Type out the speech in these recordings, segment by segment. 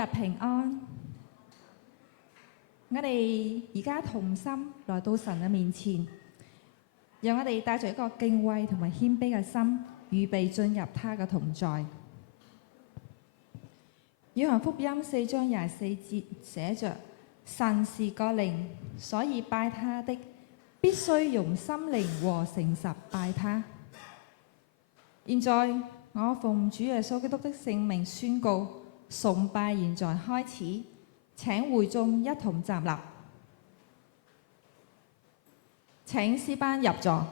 日平安，我哋而家同心來到神嘅面前，讓我哋帶住一個敬畏同埋謙卑嘅心，預備進入他嘅同在。約翰福音4章24節寫着：神是個靈，所以拜他的必須用心靈和誠實拜他。現在我奉主耶穌基督的聖名宣告，崇拜現在開始，請會眾一同站立，請詩班入座。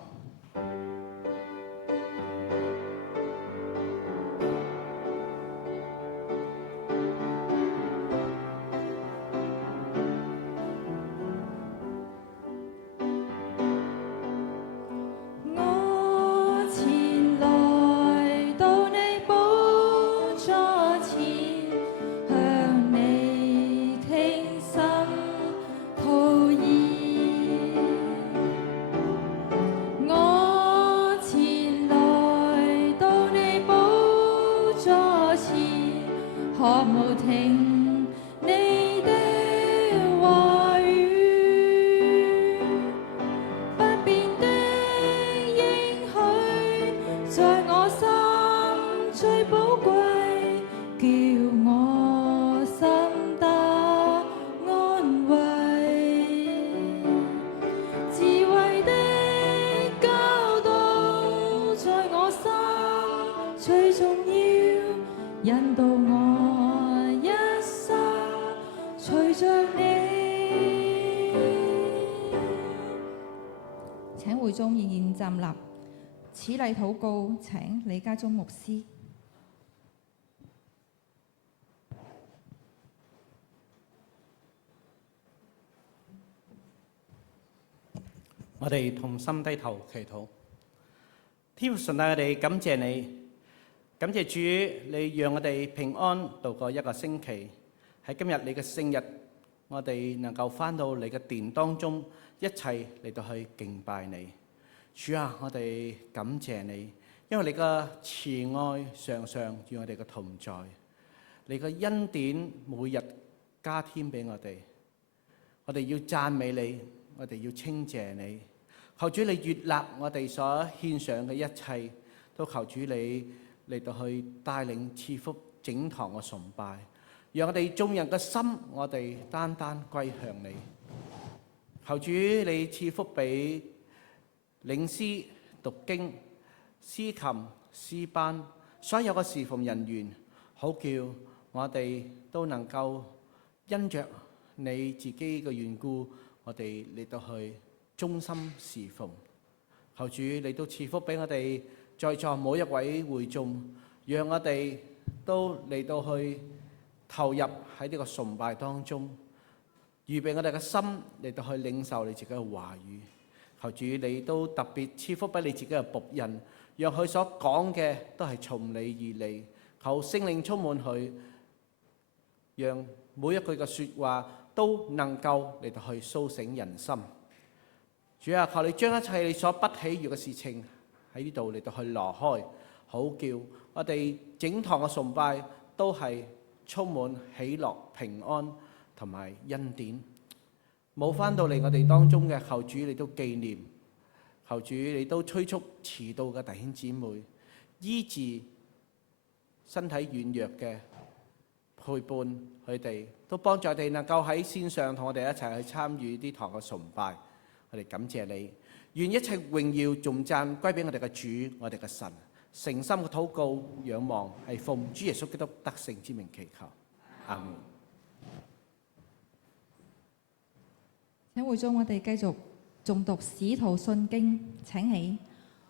站立，此例禱告，請李家忠牧師。我哋同心低頭祈禱。天父神啊，我哋感謝你，感謝主，你讓我哋平安度過一個星期。喺今日你嘅聖日，我哋能夠返到你嘅殿當中，一齊嚟到去敬拜你。主啊，我哋感謝你，因為你嘅慈愛常常與我哋嘅同在，你嘅恩典每日加添俾我哋。我哋要讚美你，我哋要稱謝你。求主你悅納我哋所獻上嘅一切，都求主你嚟到去帶領賜福整堂嘅崇拜，讓我哋眾人嘅心，我哋單單歸向你。求主你賜福俾領詩、讀經、詩琴、詩班，所有嘅侍奉人員，好叫我哋都能夠因着你自己嘅緣故，我哋嚟到去忠心侍奉。求主你都賜福俾我哋在座每一位會眾，讓我哋都嚟到去投入喺呢個崇拜當中，預備我哋嘅心嚟到去領受你自己嘅話語。求主你都特別賜福俾你自己嘅僕人，讓佢所講嘅都係從你而嚟。求聖靈充滿佢，讓每一句嘅說話都能夠嚟到去蘇醒人心。主啊，求你將一切你所不喜悅嘅事情喺呢度嚟到去挪開，好叫我哋整堂嘅崇拜都係充滿喜樂、平安同埋恩典。冇返到嚟我哋當中嘅，求主你都紀念，求主你都催促遲到嘅弟兄姊妹，醫治身體軟弱嘅，陪伴佢哋，都幫助佢哋能夠喺線上同我哋一齊去參與呢堂嘅崇拜。我哋感謝你，願一切榮耀頌讚歸俾我哋嘅主，我哋嘅神。誠心嘅禱告仰望係奉主耶穌基督得勝之名祈求，阿門。請會眾我哋繼續誦讀使徒信經，請起。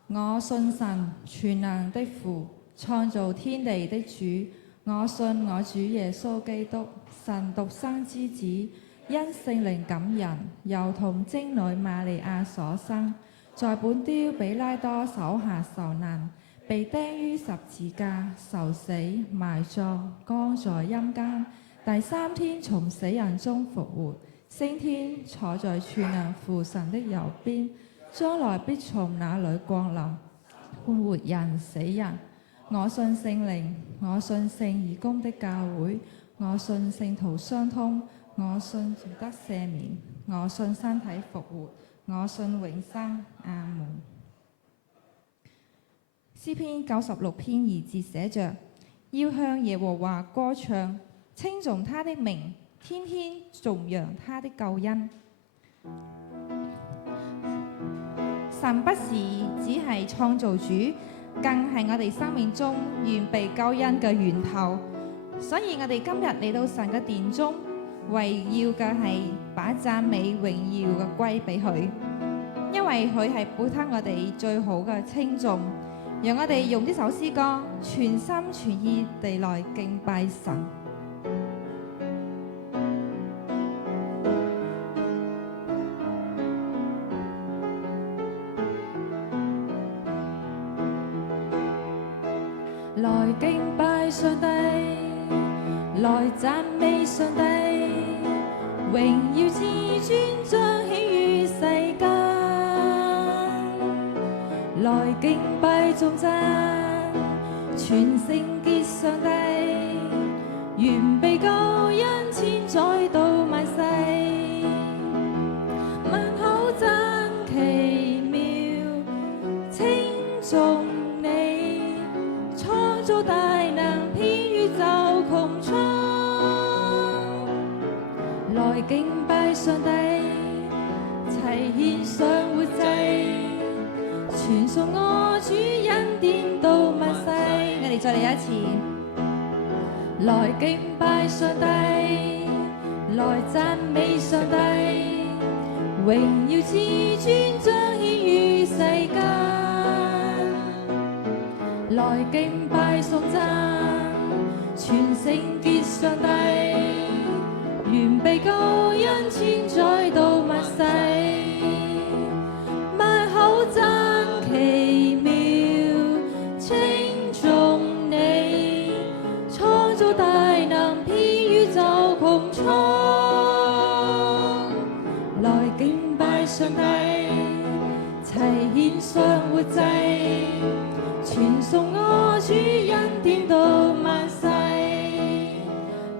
我信神全能的父，創造天地的主。我信我主耶穌基督，神獨生之子，因聖靈感人，由童貞女瑪利亞所生，在本丟彼拉多手下受難，被釘於十字架，受死，埋葬，降在陰間，第3天從死人中復活，升天，坐在全能父神的右邊，將來必從那裏降臨，判活人死人。我信聖靈，我信聖義公的教會，我信聖徒相通，我信罪得赦免，我信身體復活，我信永生。阿門。詩篇96篇2節寫着：要向耶和華歌唱，稱頌他的名，天天頌揚他的救恩。神不是只係創造主，更係我哋生命中完備救恩嘅源頭。所以我哋今日嚟到神嘅殿中，為要嘅係把讚美榮耀嘅歸俾佢，因為佢係補給我哋最好嘅稱頌。讓我哋用呢首詩歌全心全意地來敬拜神。來敬拜上帝，來讚美上帝，榮耀至尊彰顯於世間。來敬拜頌讚，全聖潔上帝，完備救恩千載到萬世。萬口讚奇妙，稱頌你，創造大能遍宇宙穹蒼。來敬拜上帝，齊獻上活祭，傳頌我主恩典到萬世。我哋再嚟一次，來敬拜上帝，來讚美上帝，榮耀至尊彰顯於世間。來敬拜頌讚，全聖潔上帝，完備救恩千載到萬世。萬口讚奇妙，稱頌你，創造大能遍宇宙穹蒼。來敬拜上帝，齊獻上活祭，傳頌我主恩典到萬世。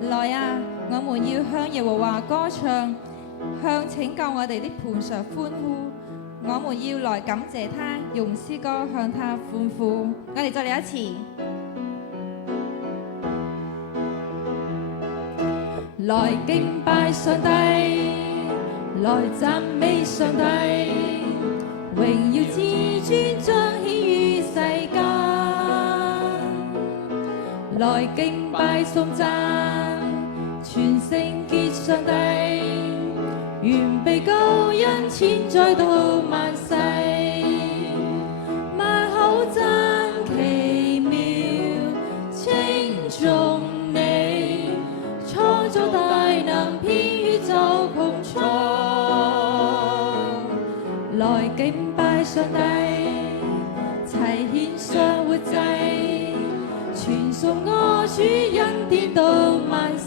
來啊，我們要向耶和華歌唱，向拯救我哋的磐石歡呼。我們要來感謝他，用詩歌向他歡呼。我哋再嚟一次，來敬拜上帝，來讚美上帝，榮耀至尊彰顯於世間。來敬拜頌讚，全聖潔上帝，完備救恩千載到萬世。萬口讚奇妙，稱頌你，創造大能遍宇宙穹蒼。來敬拜上帝，齊獻上活祭，傳頌我主恩典到萬世。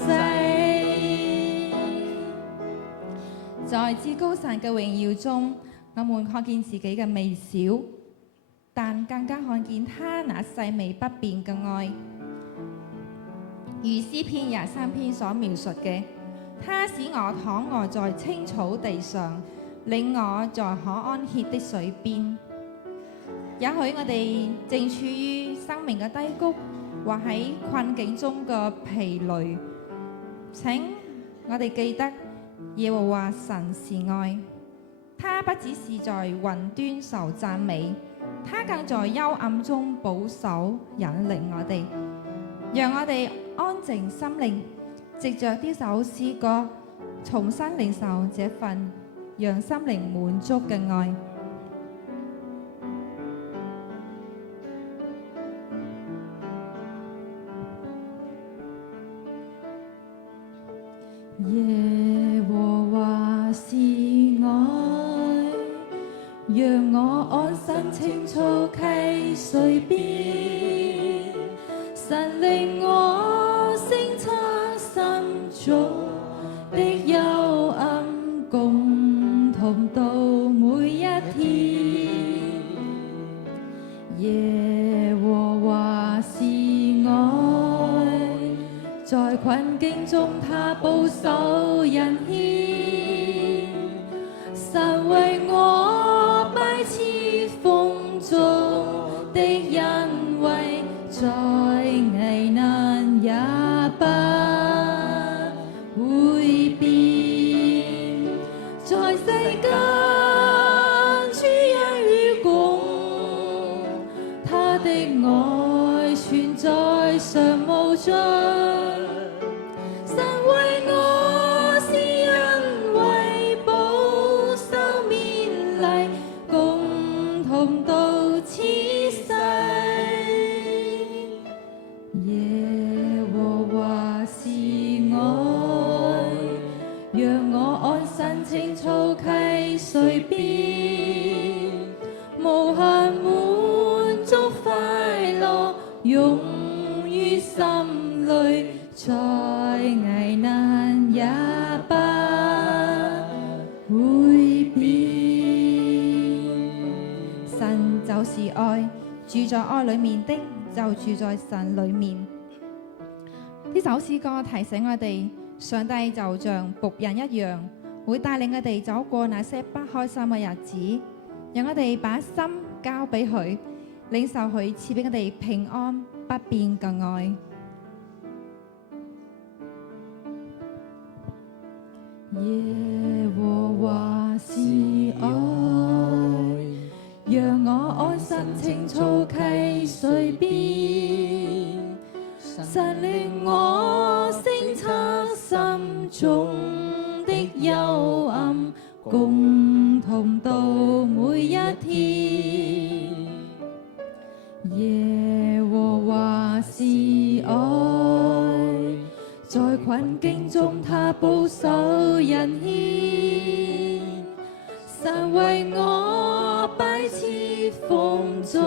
在至高神嘅榮耀中，我們看見自己嘅微小，但更加看見他那細微不變嘅愛。如詩篇23篇所描述嘅，他使我躺臥在青草地上，領我在可安歇的水邊。也許我哋正處於生命嘅低谷，或喺困境中嘅疲累，請我哋記得耶和華神是愛，他不只是在雲端受讚美，他更在幽暗中保守引領我哋。讓我哋安靜心靈，藉着呢首詩歌，重新領受這份讓心靈滿足嘅愛。耶和華是愛，讓我安身青草溪水邊，神令我升他心中的幽暗，共同度每一天。耶和華是愛，在困境他保守人獻，神為我擺設豐足的恩惠，在危難也不會變，在世間主恩與共，他的愛存在常無盡。神為我施恩惠，保守勉勵，共同到此世。耶和華是愛，讓我安身青草溪水邊，無限滿足快樂湧於心裏，在危難也不會變。神就是愛，住在愛裏面的就住在神裏面。呢首詩歌提醒我哋，上帝就像僕人一樣，會帶領我哋走過那些不開心嘅日子，讓我哋把心交俾佢，領受佢賜俾我哋平安不變嘅愛。耶和華是愛，讓我安身青草溪水邊，神令我省察心中的幽暗，共同度每一天。耶和華是愛，在困境中他保守人獻，神為我擺設豐足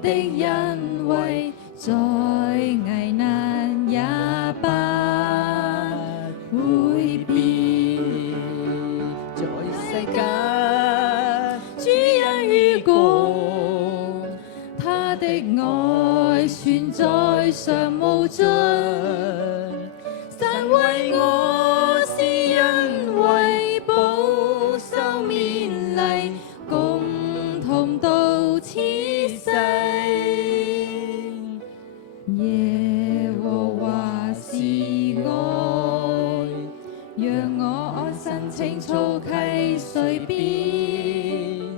的恩惠，在危難也不會變，在世間主恩與共，他的愛存在常無盡。神為我施恩惠，保守勉勵，共同到此世。耶和華是愛，讓我安身青草溪水邊，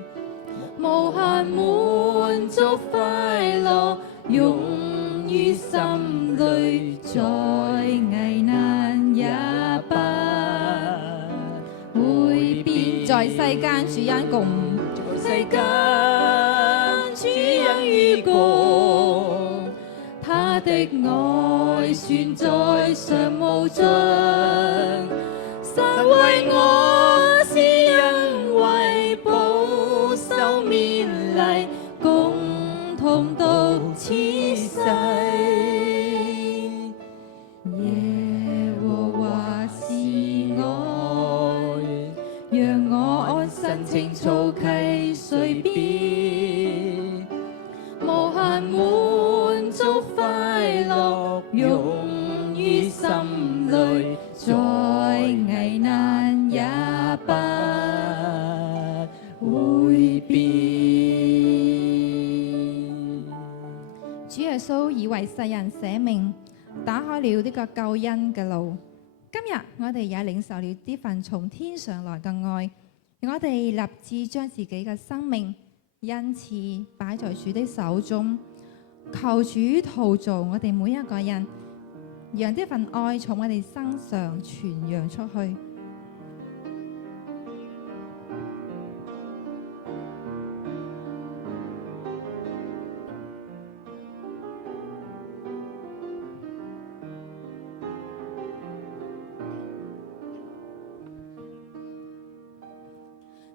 無限滿足快樂湧於心裏，在危難也不會變。在世間主恩共，在世間主恩與共，他的愛存在常無盡。神為我施恩惠，保守勉勵，共同到此世。耶和華是愛，讓我安身青草溪水邊，無限滿足快樂湧於心裏，在危難也不會變。主耶穌已為世人捨命，打開了呢個救恩嘅路。今日我哋也領受了呢份從天上來嘅愛，讓我哋立志將自己嘅生命恩賜擺在主的手中，求主陶造我哋每一個人，讓呢份愛從我哋身上傳揚出去。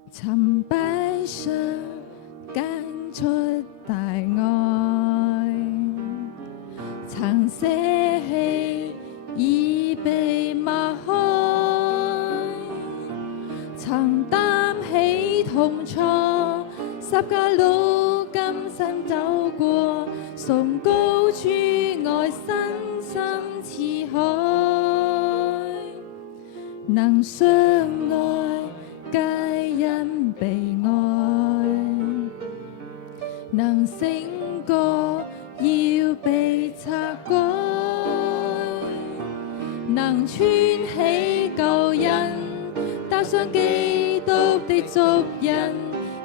曾擺上揀出大愛，曾捨棄已被抹開，曾擔起痛楚，十架路甘心走過，崇高主愛身心似海。能相愛皆因被愛，能勝過要被拆改，能穿起救恩，踏上基督的足印，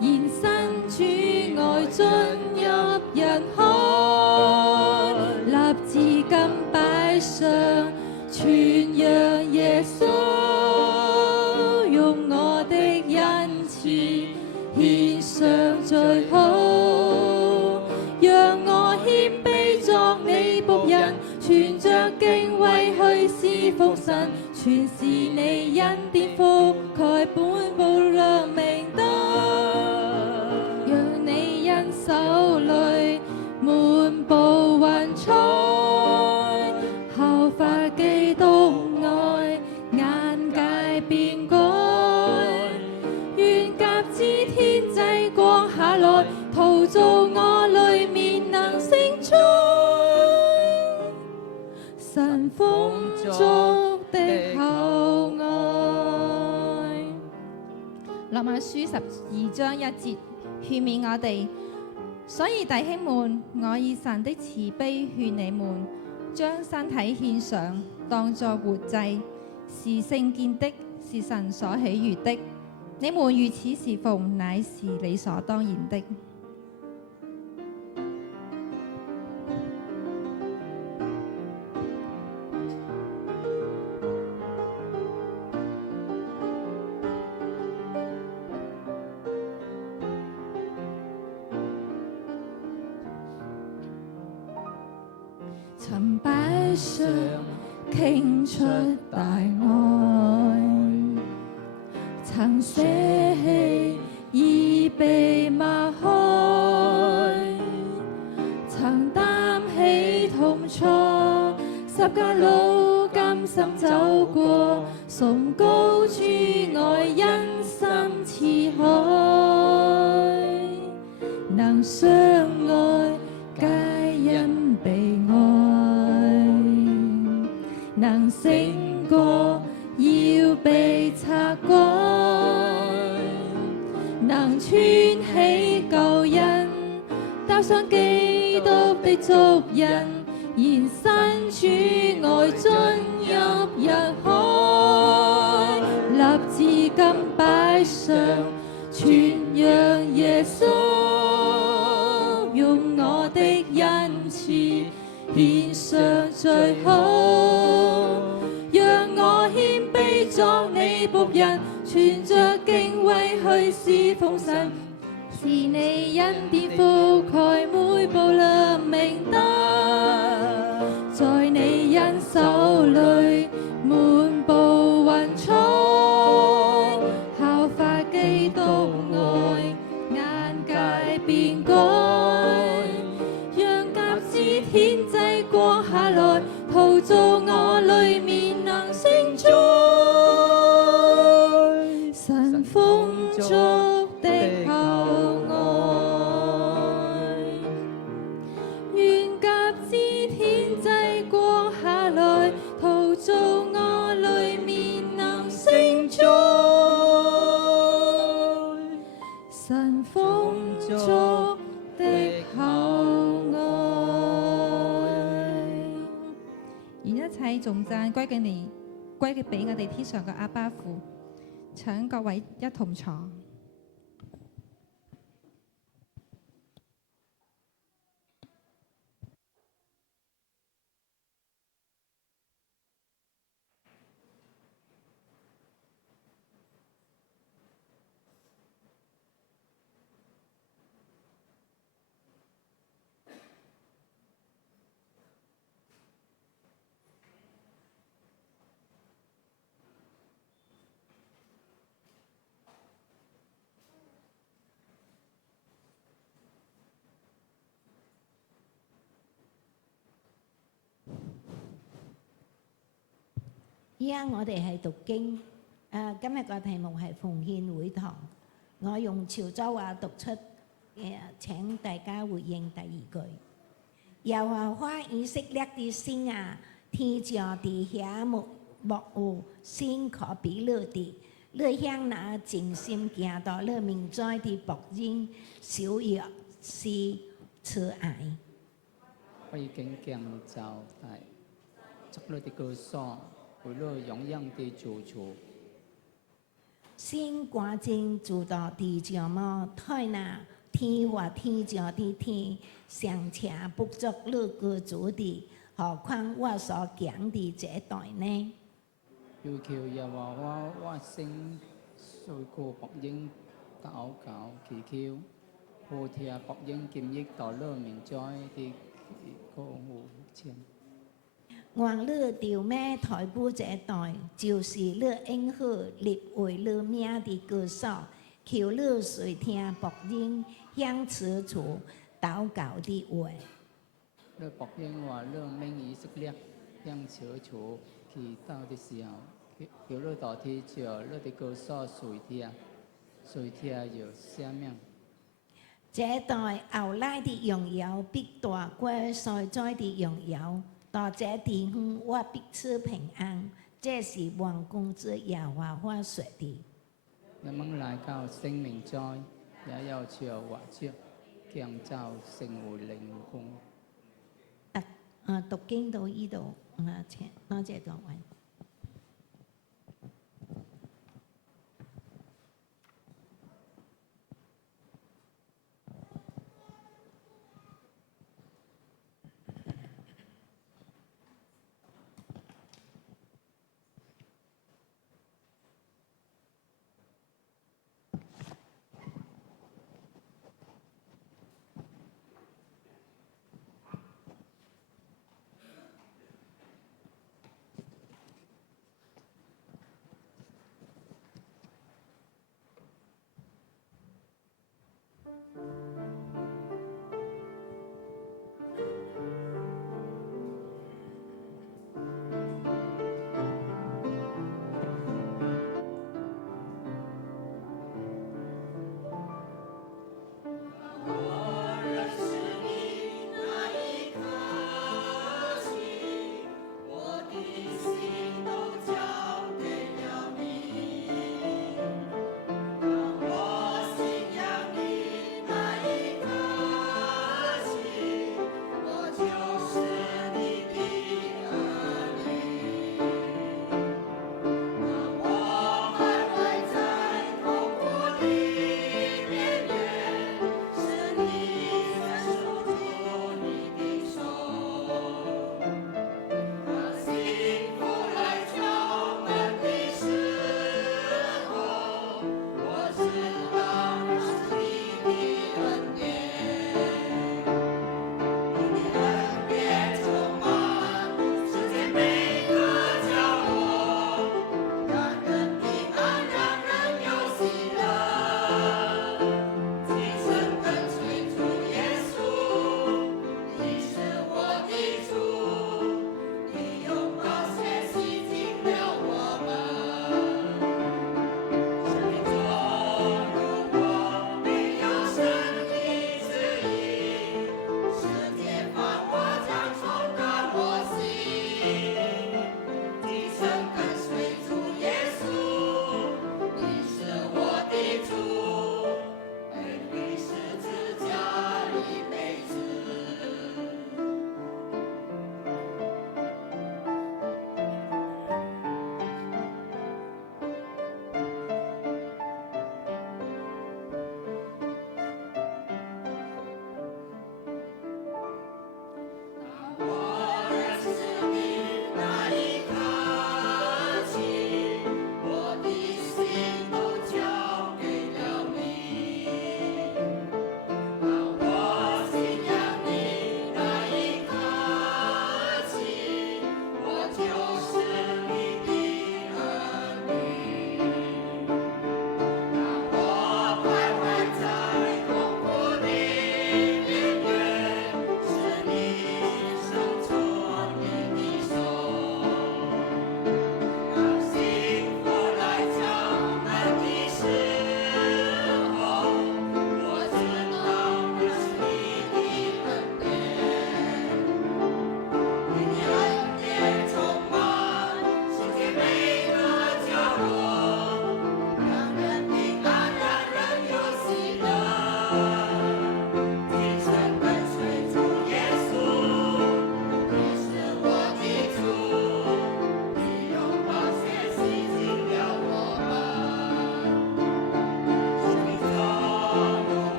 延伸主愛進入人海，立志金擺上，傳揚耶穌，用我的恩賜獻上最好，讓我謙卑作你僕人，存着敬畏去侍奉神，全是你恩典覆蓋本部亮明燈，讓你因手裏滿布雲彩，效法基督愛，眼界變改，願鴿子天際降下來，陶造我裏面能勝出神豐足的厚愛。羅馬書12章1節勸勉我哋，所以弟兄們，我以神的慈悲勸你們，將身體獻上，當作活祭，是聖潔的，是神所喜悅的。你們如此侍奉，乃是理所當然的。曾擺上傾出大愛，曾捨棄已被擘開，曾擔起痛楚，十架路甘心走過，崇高主愛因心似海，能相愛皆因被愛，能勝過要被拆改，能穿起救恩，踏上基督的足印，延伸主愛進入人海，立志金擺上，傳揚耶穌，用我的恩賜獻上最好，讓我謙卑作你僕人，存着敬畏去侍奉神，是你恩典覆蓋每步亮明燈，在你恩手裏滿布雲彩，效法基督愛，眼界變改，讓鴿子天際降下來，陶造我裏面能勝出神豐足的厚愛，願鴿子天際降下來，陶造我裏面能勝出神豐足的厚愛。願一切頌讚歸給你，歸俾我哋天上嘅阿爸父。請各位一同坐。依家我哋係讀經，今日個題目係奉獻會堂。我用潮州話讀出，請大家回應第二句。耶和華以色列的星啊，天上地下莫有先可比勒的。勒向那靜心行道勒明災的僕人，少若是慈愛。可以敬敬就係執律的歌聲，為了永遠的主處。先趕進主道地上麼？太那天或天上的天，尚且不足勒居住的，何況我所講的這代呢？要求耶和華我聲垂顧僕人禱告祈求，好聽僕人今日到了明災的個戶前。願勒調咩台古這代，就是勒應許立為勒命的歌手，求勒垂聽僕人向此處禱告的話。勒僕人話勒命以色列向此處祈禱的時候，求勒代替着勒的歌手垂聽有啥命？這代後來的榮耀必大過現在的榮耀。到這地方，我必賜平安，這是王公之耶和華說的。你們來到生命災，也要朝或者建造成為靈宮。讀經到呢度，請多謝各位。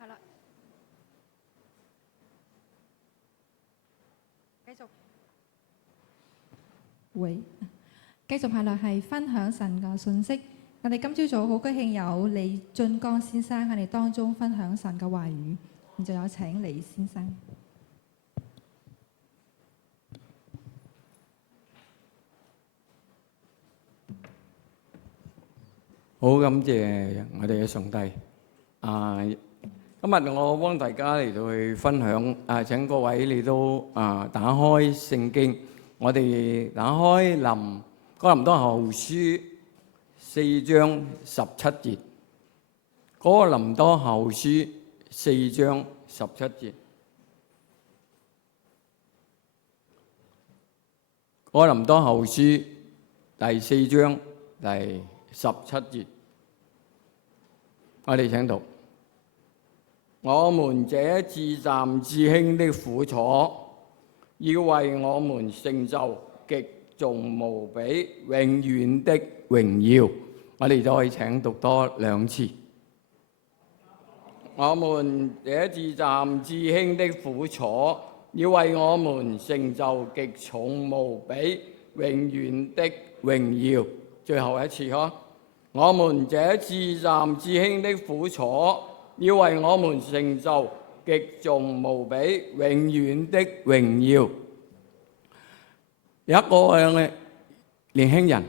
係啦，繼續會繼續下來係分享神嘅信息。我哋今朝早好高興有李俊剛先生喺你當中分享神嘅話語，現在有請李先生。好感謝我哋嘅上帝。今日我幫大家嚟到去分享，請各位嚟到打開聖經，我哋打開哥林多後書4章17節。哥林多後書4章17節。哥林多後書第4章第17節，我哋請讀：我們這至暫至輕的苦楚，要為我們成就極重無比永遠的榮耀。我哋再請讀多2次。我們這至暫至輕的苦楚，要為我們成就極重無比永遠的榮耀。最後一次呵，我們這至暫至輕的苦楚，要為我們成就極重無比永遠的榮耀。有一個年輕人，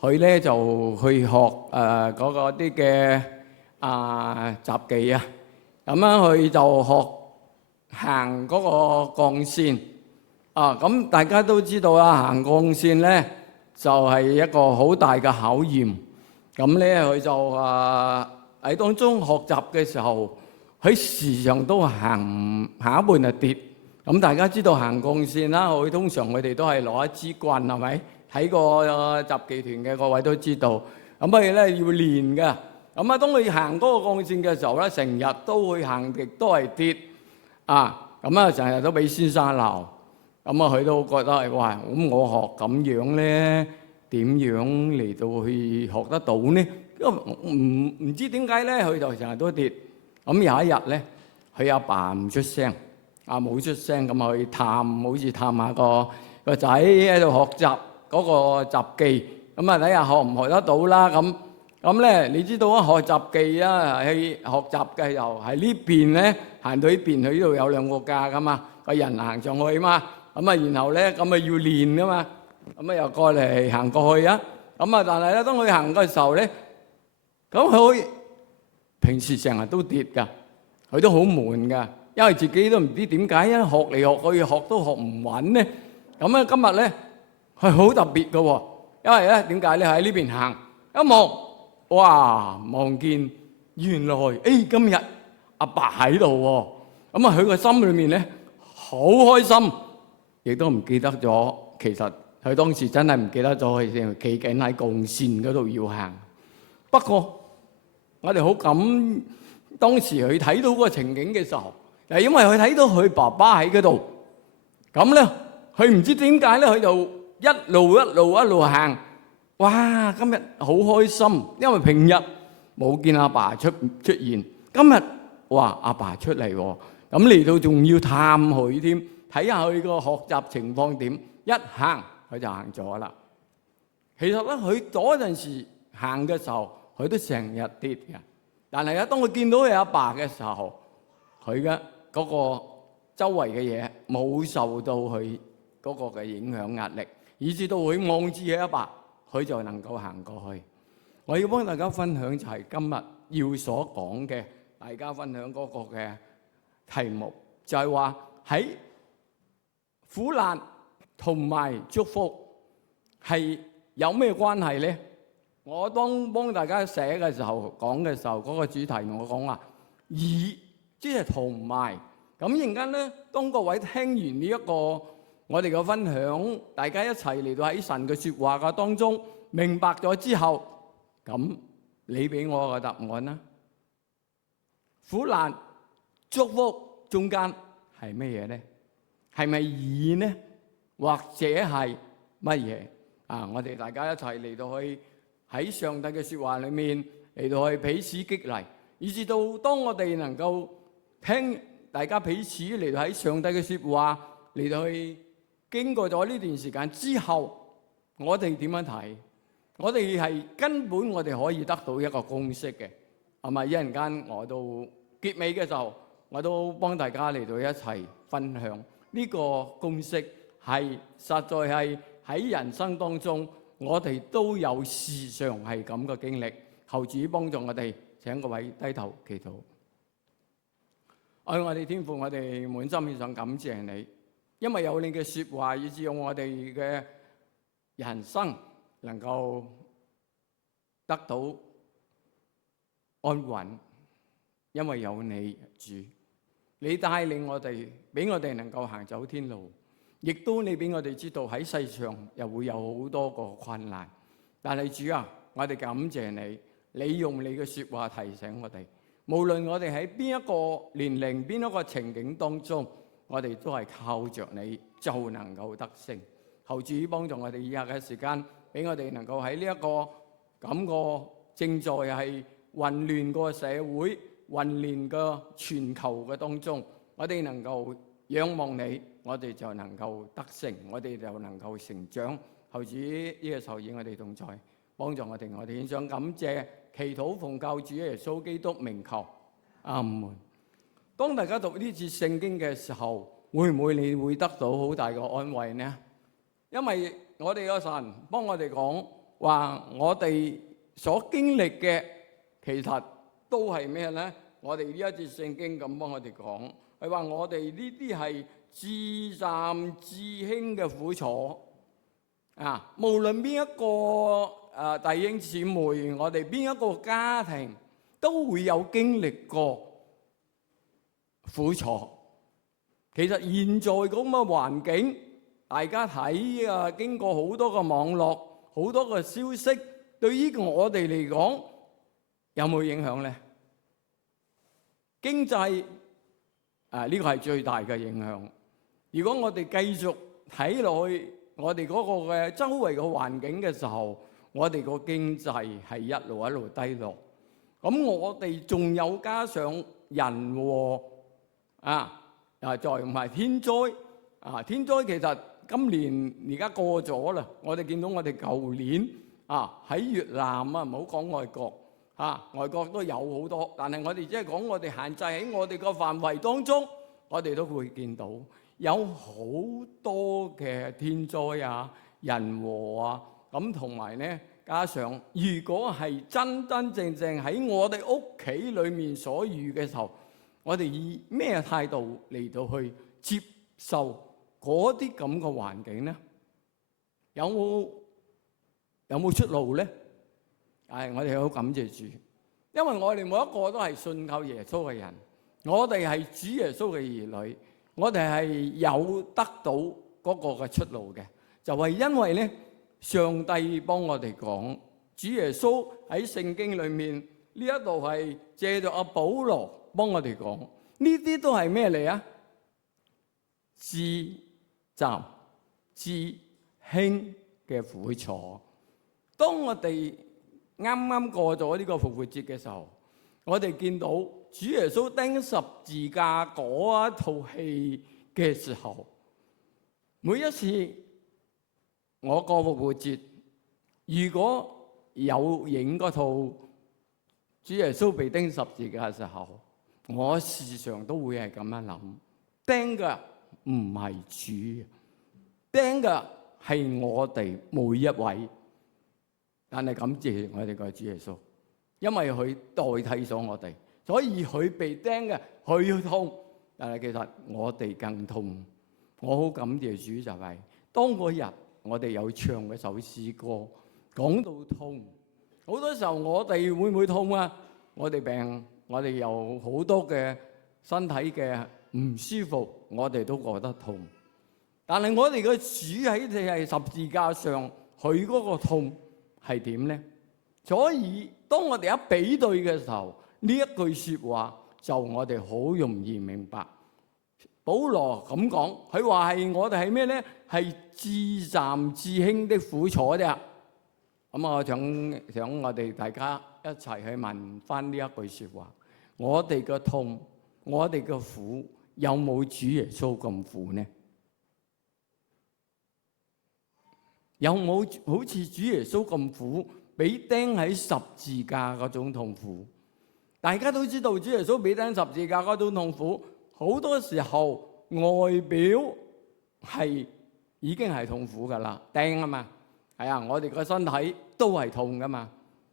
佢咧就去學嗰個啲嘅雜技啊，咁樣佢就學行嗰個鋼線啊。咁大家都知道啦，行鋼線咧就係一個好大嘅考驗。咁咧佢就喺當中學習嘅時候，佢時常都行一半就跌。咁大家知道行鋼線啦，通常佢哋都係攞一支棍，係咪？睇過雜技團嘅各位都知道。咁佢咧要練嘅。咁當佢行嗰個鋼線嘅時候咧，成日都會行極都係跌成日都俾先生鬧。佢都覺得哇，咁我學咁樣咧，點樣嚟到去學得到呢？因為唔知點解咧，佢就成日都跌。有一日咧，佢阿爸唔出聲，冇出聲，咁去好似探下個仔喺度學習嗰個雜技，睇下學唔學得到啦。咁咧，你知道啊，學雜技啊，去學習嘅又係呢邊咧，行到呢邊，佢呢度有2個架噶嘛，個人行上去嘛。然後咧，要練噶嘛，又過嚟行過去啊。但係咧，當佢行嘅時候咧，咁佢平時成日都跌㗎，佢都好悶㗎，因為自己都唔知點解學嚟學去學都學唔穩咧。今日咧係好特別嘅喎，因為咧點解咧喺呢邊行一望見原來今日阿爸喺度喎，佢個心裏面咧好開心。亦都唔記得咗，其實佢當時真係唔記得咗，佢正企緊喺鋼線嗰度要行。不過我哋好當時佢睇到嗰個情景嘅時候，就係因為佢睇到佢爸爸喺嗰度，咁咧佢唔知點解咧，佢就一路行。哇！今日好開心，因為平日冇見阿爸出現，今日哇阿爸出嚟喎，咁嚟到仲要探佢添。睇下佢個學習情況點，一行佢就行咗啦。其實咧，佢嗰陣時行嘅時候，佢都成日跌嘅。但係咧，當佢見到佢阿爸嘅時候，佢嘅嗰個周圍嘅嘢冇受到佢嗰個嘅影響壓力，以至到佢望住佢阿爸，佢就能夠行過去。我要幫大家分享就係今日要所講嘅，大家分享嗰個嘅題目，就係話喺苦難同埋祝福係有咩關係咧？我當幫大家寫嘅時候講嘅時候，嗰個主題我講話即係同埋。咁陣間咧，當各位聽完呢一個我哋嘅分享，大家一齊嚟到喺神嘅説話嘅當中明白咗之後，咁你俾我個答案啦。苦難祝福中間係咩嘢咧？係咪義呢？或者係乜嘢？我哋大家一齊嚟到去喺上帝嘅説話裏面嚟到去彼此激勵，以至到當我哋能夠聽大家彼此嚟到喺上帝嘅説話嚟到去經過咗呢段時間之後，我哋點樣睇？我哋係根本我哋可以得到一個公式嘅，係咪？一陣間我到結尾嘅時候，我都幫大家嚟到一齊分享呢個公式係實在係喺人生當中，我哋都有時常係咁嘅經歷。求主幫助我哋，請各位低頭祈禱。愛我哋天父，我哋滿心獻上感謝你，因為有你嘅説話，以致我哋嘅人生能夠得到安穩，因為有你主，你帶領我哋，俾我哋能夠行走天路，亦都你俾我哋知道喺世上又會有好多個困難。但係主啊，我哋感謝你，你用你嘅説話提醒我哋，無論我哋喺邊一個年齡、邊一個情景當中，我哋都係靠着你就能夠得勝。求主幫助我哋以下嘅時間，俾我哋能夠喺呢一個咁個正在係混亂個社會、混亂個全球嘅當中，我哋能夠仰望你，我哋就能夠得勝，我哋就能夠成長。求主呢個時候與我哋同在，幫助我哋獻上感謝，祈禱奉救主耶穌基督名求，阿門。當大家讀呢節聖經嘅時候，會唔會你會得到好大嘅安慰呢？因為我哋個神幫我哋講話，我哋所經歷嘅其實都係咩呢？我哋呢一節聖經咁幫我哋講，係話我哋呢啲係至暫至輕嘅苦楚啊！無論邊一個弟兄姊妹，我哋邊一個家庭都會有經歷過苦楚。其實現在咁嘅環境，大家睇啊，經過好多個網絡、好多個消息，對於我哋嚟講有冇影響呢？經濟呢個係最大嘅影響。如果我哋繼續睇落去我哋嗰個嘅周圍嘅環境嘅時候，我哋個經濟係一路一路低落。咁我哋仲有加上人禍再唔係天災天災其實今年而家過咗啦。我哋見到我哋舊年喺越南唔好講外國外國都有好多，但係我哋只係講我哋限制喺我哋個範圍當中，我哋都會見到有好多嘅天災人禍咁，同埋呢加上如果係真真正正喺我哋屋企裏面所遇嘅時候，我哋以咩態度嚟到去接受嗰啲咁嘅環境呢？有冇出路呢？我哋好感謝主，因為我哋每一個都係信靠耶穌嘅人，我哋係主耶穌嘅兒女，我哋係有得到嗰個嘅出路嘅，就係因為呢，上帝幫我哋講，主耶穌喺聖經裏面呢一度係借咗阿保羅幫我哋講，呢啲都係咩嚟啊？至暫至輕嘅苦楚。當我哋啱啱過咗呢個復活節嘅時候，我哋見到主耶穌釘十字架嗰一套戲嘅時候，每一次我過復活節，如果有影嗰套主耶穌被釘十字架嘅時候，我時常都會係咁樣諗，釘嘅唔係主，釘嘅係我哋每一位。但係感謝我哋個主耶穌，因為佢代替咗我哋，所以佢被釘嘅，佢要痛，但係其實我哋更痛。我好感謝主，就係當嗰日我哋有唱嘅首詩歌，講到痛，好多時候我哋會唔會痛啊？我哋病，我哋有好多嘅身體嘅唔舒服，我哋都覺得痛。但係我哋嘅主喺係十字架上，佢嗰個痛係點呢？所以當我哋一比對嘅時候，呢一句説話就我哋好容易明白。保羅咁講，佢話係我哋係咩呢？係至暫至輕的苦楚啫。咁我想我哋大家一齊去問翻呢一句説話：我哋嘅痛我哋嘅苦有冇主耶穌咁苦呢？有冇好似主耶穌咁苦，俾釘喺十字架嗰種痛苦？大家都知道主耶穌俾釘十字架嗰種痛苦，好多時候外表係已經係痛苦噶啦，釘啊嘛，係啊，我哋個身體都係痛噶嘛。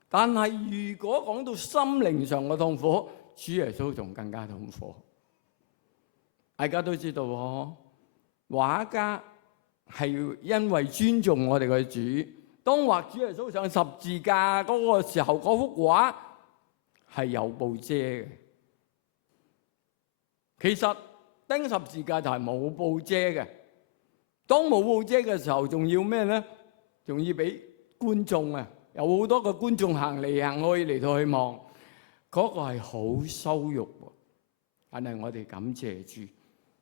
但係如果講到心靈上嘅痛苦，主耶穌仲更加痛苦。大家都知道喎，畫家係因為尊重我哋嘅主，當畫主耶穌上十字架嗰個時候，嗰幅畫係有布遮嘅。其實釘十字架就係冇布遮嘅。當冇布遮嘅時候，仲要咩咧？仲要俾觀眾啊，有好多個觀眾行嚟行去嚟到去望，嗰個係好羞辱喎。但係我哋感謝主，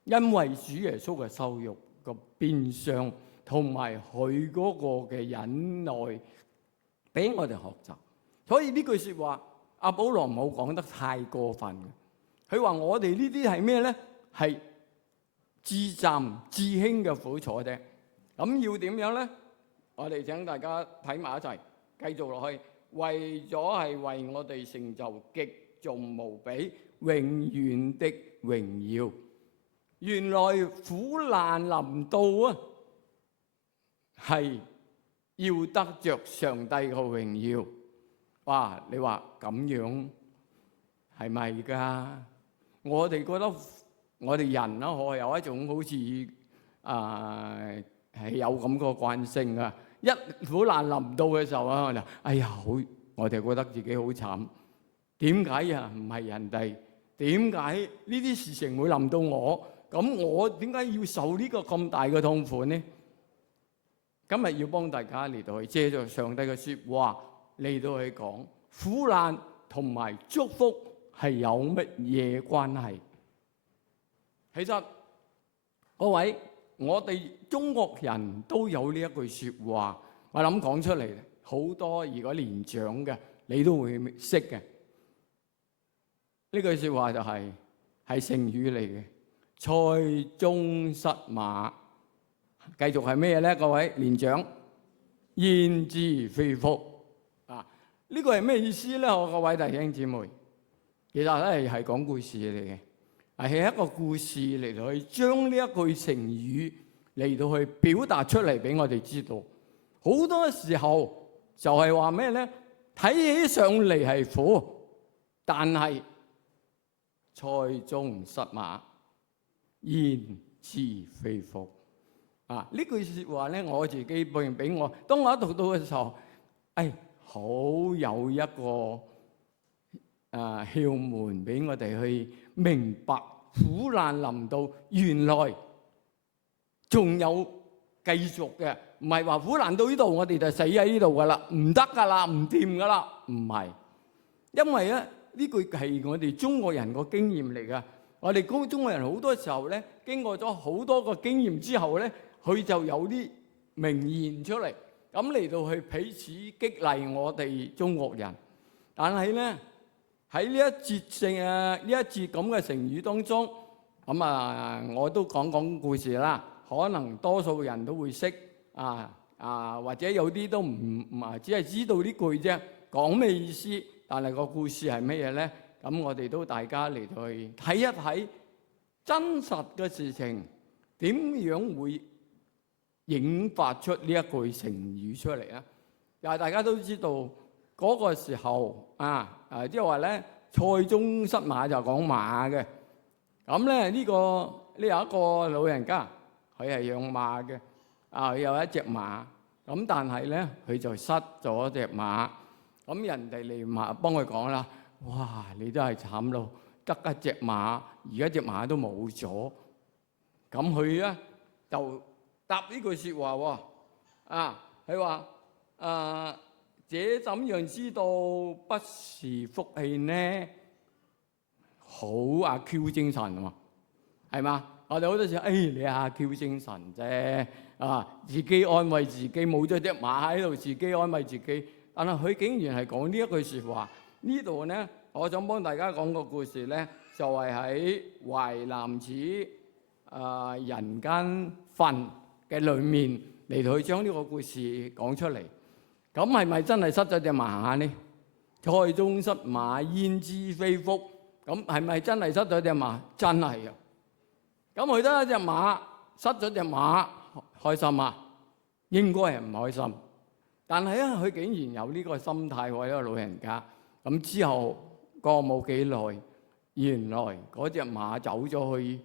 因為主耶穌嘅羞辱個變相同埋佢嗰個嘅忍耐，俾我哋學習。所以呢句説話，阿保羅冇講得太過分嘅。佢話我哋呢啲係咩咧？係至暫至輕嘅苦楚啫。咁要點樣咧？我哋請大家睇埋一齊，繼續落去。為咗係為我哋成就極重無比、永遠的榮耀。原來苦難臨到啊，係要得着上帝嘅榮耀。哇！你話咁樣係咪㗎？我哋覺得我哋人啦，可有一種好似係有咁個慣性啊！一苦難臨到嘅時候啊，哎呀好，我哋覺得自己好慘。點解啊？唔係人哋，點解呢啲事情會臨到我？咁我點解要受呢個咁大嘅痛苦呢？今日要幫大家嚟到去借助上帝嘅説話嚟到去講苦難同埋祝福係有乜嘢關係？其實各位，我哋中國人都有呢一句説話，我諗講出嚟好多，如果年長嘅你都會識嘅。呢句説話就係成語嚟嘅，塞中失馬。繼續係咩咧？各位年長，焉知非福啊？呢個係咩意思咧？各位弟兄姊妹，其實咧係講故事嚟嘅。係一個故事嚟到去將呢一句成語嚟到去表達出嚟俾我哋知道。好多時候就係話咩咧？睇起上嚟係苦，但係塞中失馬，焉知非福啊！呢句説話咧，我自己俾我，當我一讀到嘅時候，好有一個竅門俾我哋去明白苦難臨到，原來仲有繼續嘅，唔係話苦難到呢度我哋就死喺呢度噶啦，唔得噶啦，唔掂噶啦，唔係，因為咧呢句係我哋中國人個經驗嚟噶。我哋中國人好多時候咧，經過咗好多個經驗之後咧，佢就有啲名言出嚟，咁嚟到去彼此激勵我哋中國人。但係咧喺呢一節咁嘅成語當中，我都講故事啦。可能多數人都會識或者有啲都唔只係知道呢句啫，講咩意思？但係個故事係咩嘢咧？咁我哋都大家嚟到去睇一睇真實嘅事情點樣會引發出呢一句成語出嚟啊！但係大家都知道嗰個時候即係話咧，塞中失馬就講馬嘅。咁咧呢有一個老人家，佢係養馬嘅，佢有一隻馬，咁但係咧佢就失咗隻馬，咁人哋嚟幫佢講啦，哇！你都係慘咯，得一隻馬，而家隻馬都冇咗。咁佢咧就答呢句説話喎，佢話這怎樣知道不是福氣呢？好阿 Q 精神啊嘛，係嘛？我哋好多時候，你阿 Q 精神啫，自己安慰自己，冇咗隻馬喺度，自己安慰自己。但係佢竟然係講呢一句説話。呢度咧，我想幫大家講個故事咧，就係喺壞男子人間墳嘅裏面嚟到去將呢個故事講出嚟。咁係咪真係失咗隻馬呢？塞中失馬，焉知非福？咁係咪真係失咗隻馬？真係啊！咁佢得一隻馬，失咗隻馬，開心啊？應該係唔開心。但係咧，佢竟然有呢個心態喎，一個老人家。咁之後過冇幾耐，原來嗰隻馬走咗去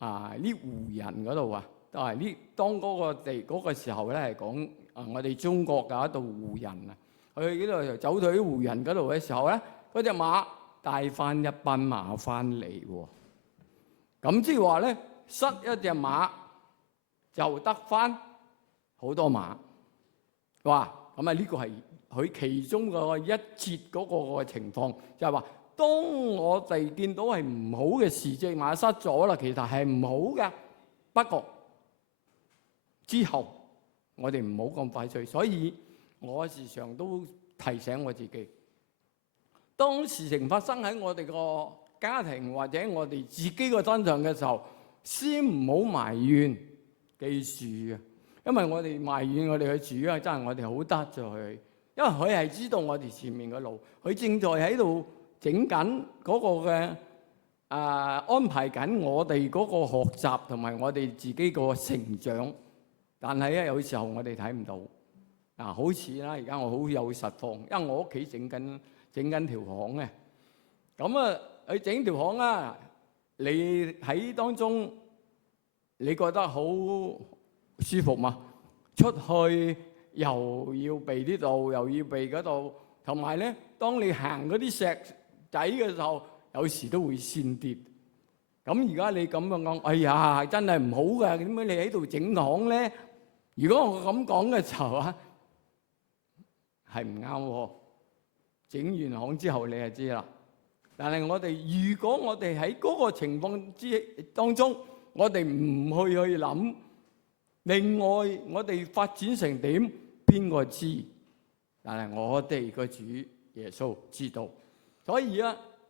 呢胡人嗰度啊。呢當嗰個時候咧係講我哋中國嘅一度胡人啊。佢呢度走到啲胡人嗰度嘅時候咧，嗰隻馬帶翻一班馬翻嚟喎。咁即係話咧，失一隻馬就得翻好多馬。哇！咁呢個係佢其中個一節嗰個情況，就係話，當我哋見到係唔好嘅事，隻馬失咗啦，其實係唔好嘅。不過之後我哋唔好咁快脆，所以我時常都提醒我自己，當事情發生喺我哋個家庭或者我哋自己個身上嘅時候，先唔好埋怨，記住啊！因為我哋埋怨我哋嘅主啊，真係我哋好得罪佢，因為佢係知道我哋前面嘅路，佢正在喺度整緊嗰個嘅安排緊我哋嗰個學習同埋我哋自己個成長。但係咧，有時候我哋睇唔到好似啦，而家我好有實況，因為我屋企整緊條巷嘅。咁佢整條巷啊，你喺當中你覺得好舒服嘛？出去又要避呢度，又要避嗰度，同埋咧，當你行嗰啲石仔嘅時候，有時都會跣跌。咁而家你咁樣講，哎呀，真係唔好㗎！點解你喺度整巷咧？如果我咁講嘅時候係唔啱喎。整完巷之後你就知啦。但係如果我哋喺嗰個情況當中，我哋唔去諗，另外我哋發展成點，邊個知？但係我哋個主耶穌知道。所以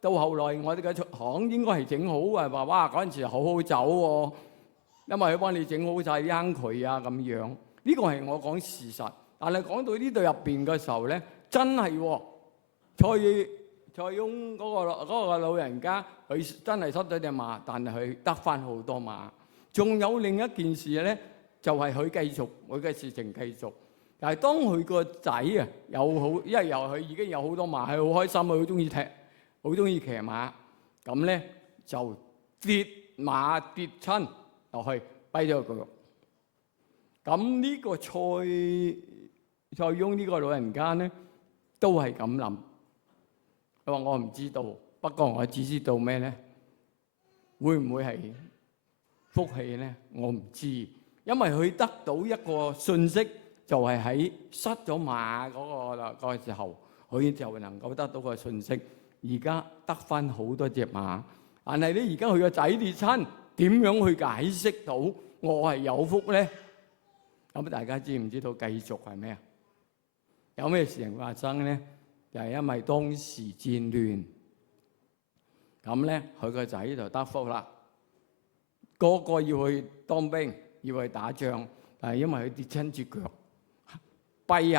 到後來我哋嘅巷應該係整好嘅，話哇嗰陣時好好走喎，因為佢幫你整好晒啲坑渠啊咁樣。呢個係我講事實。但係講到呢度入邊嘅時候咧，真係蔡翁嗰個老人家，佢真係失咗隻馬，但係佢得翻好多馬。仲有另一件事咧，就係佢繼續佢嘅事情繼續。但係當佢個仔因為佢已經有好多馬，係好開心，佢好中意踢，好中意騎馬。咁咧就馬跌親落去，跛咗個腳。咁呢個蔡翁呢個老人家咧，都係咁諗。佢話：我唔知道，不過我只知道咩咧？會唔會係福氣咧？我唔知，因為佢得到一個信息，就係喺失咗馬嗰個時候，佢就能夠得到個信息。而家得翻好多隻馬，但係咧而家佢個仔跌親，點樣去解釋到我係有福咧？咁大家知唔知道繼續係咩啊？有咩事情發生咧？就係因為當時戰亂，咁咧佢個仔就得福啦。個個要去當兵，要去打仗，但係因為佢跌親隻腳，跛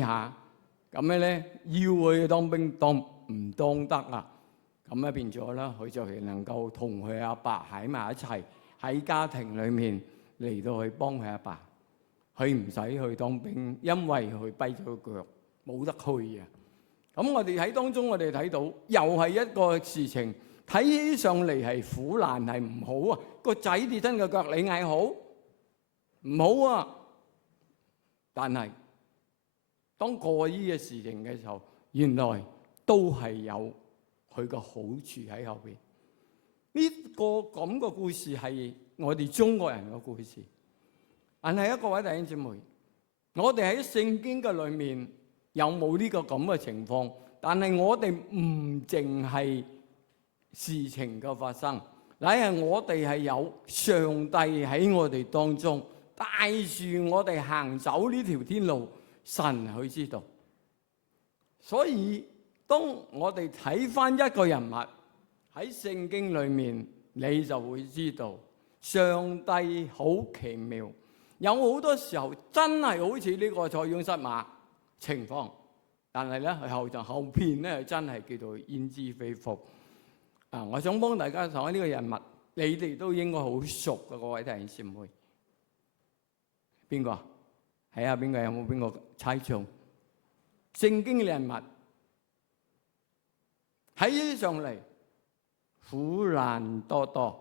下，咁咧要去當兵當唔當得啊？咁咧變咗啦，佢就係能夠同佢阿爸喺埋一齊，喺家庭裏面嚟到去幫佢阿爸。佢唔使去當兵，因為佢跛咗腳，冇得去啊！咁我哋喺當中，我哋睇到又係一個事情，睇起上嚟係苦難，係唔好啊！個仔跌親個腳，你嗌好唔好啊？但係當過呢嘅事情嘅時候，原來都係有佢個好處喺後邊。呢個咁嘅故事係我哋中國人嘅故事。但係各位弟兄姊妹，我哋喺聖經嘅裏面有冇呢個咁嘅情況？但係我哋唔淨係事情嘅發生，乃係我哋係有上帝喺我哋當中帶住我哋行走呢條天路，神佢知道。所以當我哋睇翻一個人物喺聖經裏面，你就會知道上帝好奇妙。有好多時候真係好似呢個塞翁失馬情況，但係咧後邊咧真係叫做焉知非福。我想幫大家講呢個人物，你哋都應該好熟嘅，各位弟兄姊妹。邊個？睇下邊個有冇邊個猜中？聖經嘅人物睇起上嚟苦難多多，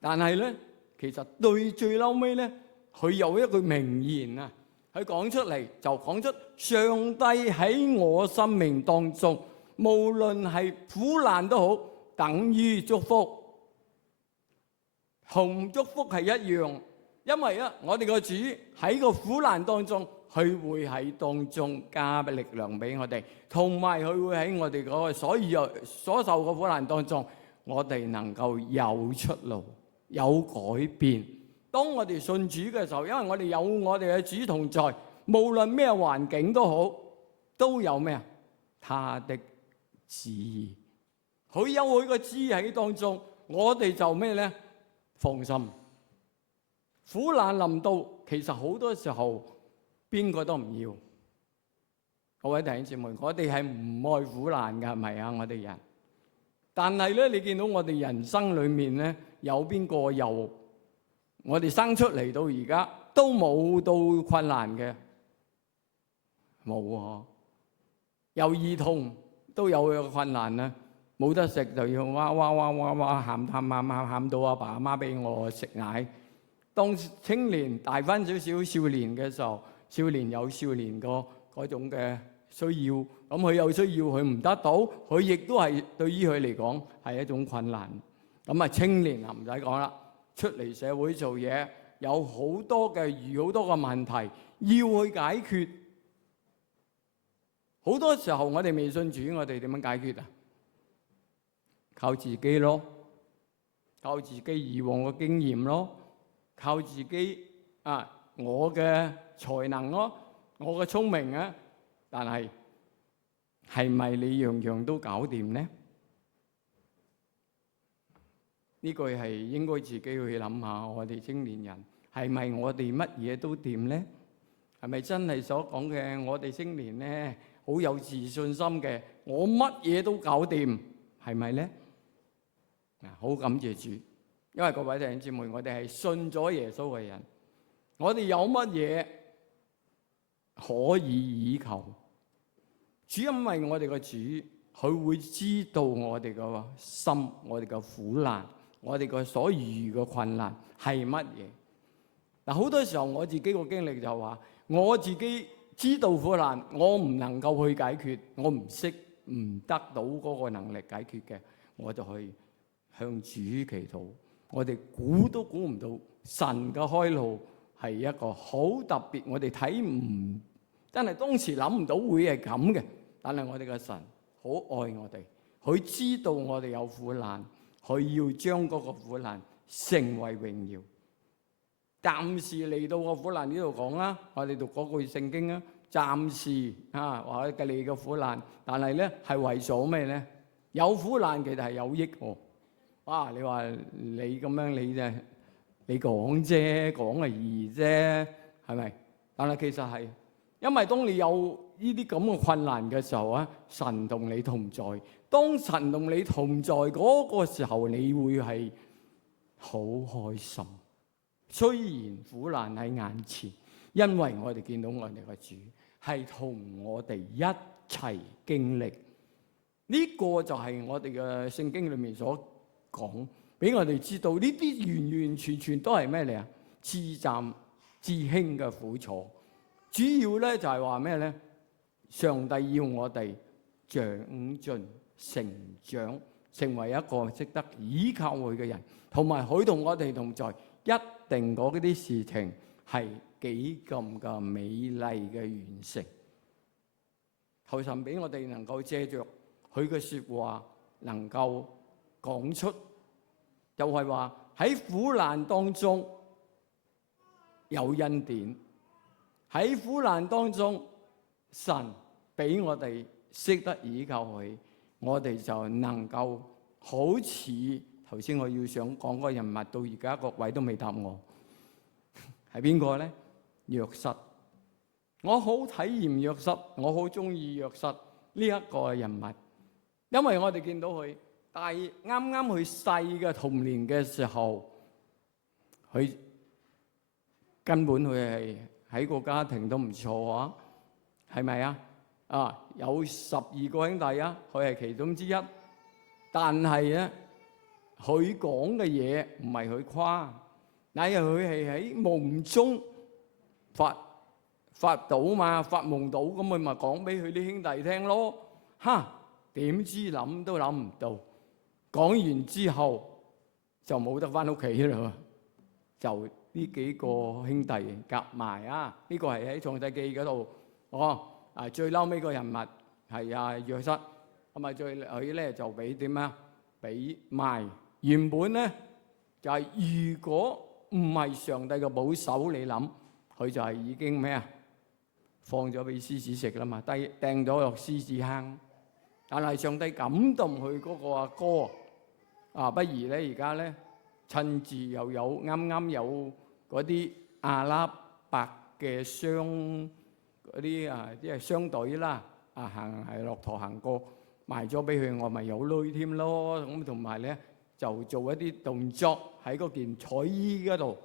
但係咧其實對最嬲尾咧，佢有一句名言啊，佢講出嚟就講出上帝喺我生命當中，無論係苦難都好，等於祝福，同祝福係一樣。因為啊，我哋個主喺個苦難當中，佢會喺當中加力量俾我哋，同埋佢會喺我哋嗰個所受嘅苦難當中，我哋能夠有出路、有改變。當我哋信主嘅時候，因為我哋有我哋嘅主同在，無論咩環境都好，都有咩啊？他的旨意，佢有佢個旨意喺當中，我哋就咩咧？放心。苦難臨到，其實好多時候邊個都唔要。各位弟兄姊妹，我哋係唔愛苦難㗎，係咪啊？我哋人，但係咧，你見到我哋人生裏面咧，有邊個由我哋生出嚟到而家都冇到困難嘅？冇啊！由兒童都有個困難啦，冇得食就要哇喊到阿爸阿媽俾我食奶。當青年大翻少少少年嘅時候，少年有少年嗰種嘅需要，咁佢有需要佢唔得到，佢亦都係對於佢嚟講係一種困難。咁啊，青年啊唔使講啦，出嚟社會做嘢，有好多嘅問題要去解決。好多時候我哋未信主，我哋點樣解決啊？靠自己咯，靠自己以往嘅經驗咯。靠自己我嘅才能咯，我嘅聰明啊，但係咪你樣樣都搞掂呢？呢句係應該自己去諗下。我哋青年人係咪我哋乜嘢都掂呢？係咪真係所講嘅我哋青年呢好有自信心嘅？我乜嘢都搞掂，係咪呢？好感謝主。因為各位弟兄姊妹，我哋係信咗耶穌嘅人，我哋有乜嘢可以倚靠？主，因為我哋個主，佢會知道我哋個心、我哋個苦難、我哋個所遇嘅困難係乜嘢。嗱，好多時候我自己個經歷就話，我自己知道苦難，我唔能夠去解決，我唔得到嗰個能力解決嘅，我就去向主祈禱。我哋估都估唔到，神嘅開路係一個好特別，我哋睇唔真係當時諗唔到會係咁嘅。但係我哋嘅神好愛我哋，佢知道我哋有苦難，佢要將嗰個苦難成為榮耀。暫時嚟到個苦難呢度講啦，我哋讀嗰句聖經啊，暫時話嘅你嘅苦難，但係咧係為咗咩咧？有苦難其實係有益喎。哇！你話你咁樣你講啫，講係易啫，係咪？但係其實係，因為當你有呢啲咁嘅困難嘅時候啊，神同你同在。當神同你同在嗰個時候，你會係好開心。雖然苦難喺眼前，因為我哋見到我哋嘅主係同我哋一齊經歷。呢個就係我哋嘅聖經裏面所講俾我哋知道，呢啲完完全全都係咩嚟啊？至暫至輕嘅苦楚，主要咧就係話咩咧？上帝要我哋長進成長，成為一個值得依靠佢嘅人，同埋佢同我哋同在，一定嗰啲事情係幾咁嘅美麗嘅完成。求神俾我哋能夠借着佢嘅說話，能夠講出，就係話喺苦難當中有恩典，喺苦難當中神俾我哋識得倚靠佢，我哋就能夠好似頭先我要想講嗰個人物，到而家各位都未答我，係邊個咧？約瑟。我好體驗約瑟，我好中意約瑟呢一個人物，因為我哋見到佢，但係啱啱佢細嘅童年嘅時候，佢根本佢係喺個家庭都唔錯啊，係咪啊？啊，有12個兄弟啊，佢係其中之一。但係咧，佢講嘅嘢唔係佢誇，乃係佢係喺夢中發到嘛，發夢到咁，佢咪講俾佢啲兄弟聽咯。哈！點知諗都諗唔到，講完之後就冇得翻屋企啦。就呢幾個兄弟夾埋啊，呢個係喺創世記嗰度最嬲尾個人物係約瑟，咁啊最佢咧就俾點啊？俾賣。原本咧就係如果唔係上帝嘅保守，你諗佢就係已經咩啊？放咗俾獅子食啦嘛，掟咗落獅子坑。但係上帝感動佢嗰個阿哥不如咧而家咧趁住又有啱有嗰啲阿拉伯嘅商嗰啲即係商隊啦，行係駱駝行過賣咗俾佢，我咪有女添咯。咁同埋咧就做一啲動作喺嗰件彩衣嗰度。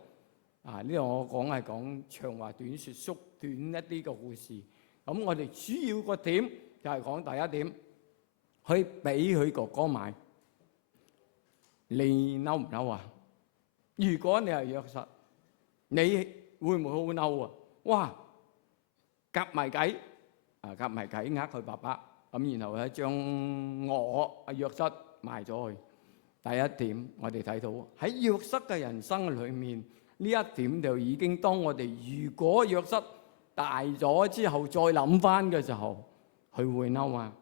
呢度我講係講長話短説，縮短一啲個故事。咁我哋主要個點就係講第一點，去俾佢哥哥買，你嬲唔嬲啊？如果你係約瑟，你會唔會好嬲啊？哇！夾埋計呃佢爸爸，咁然後咧將我約瑟賣咗去。第一點我哋睇到喺約瑟嘅人生裏面，呢一點就已經當我哋如果約瑟大咗之後再諗翻嘅時候，佢會嬲啊，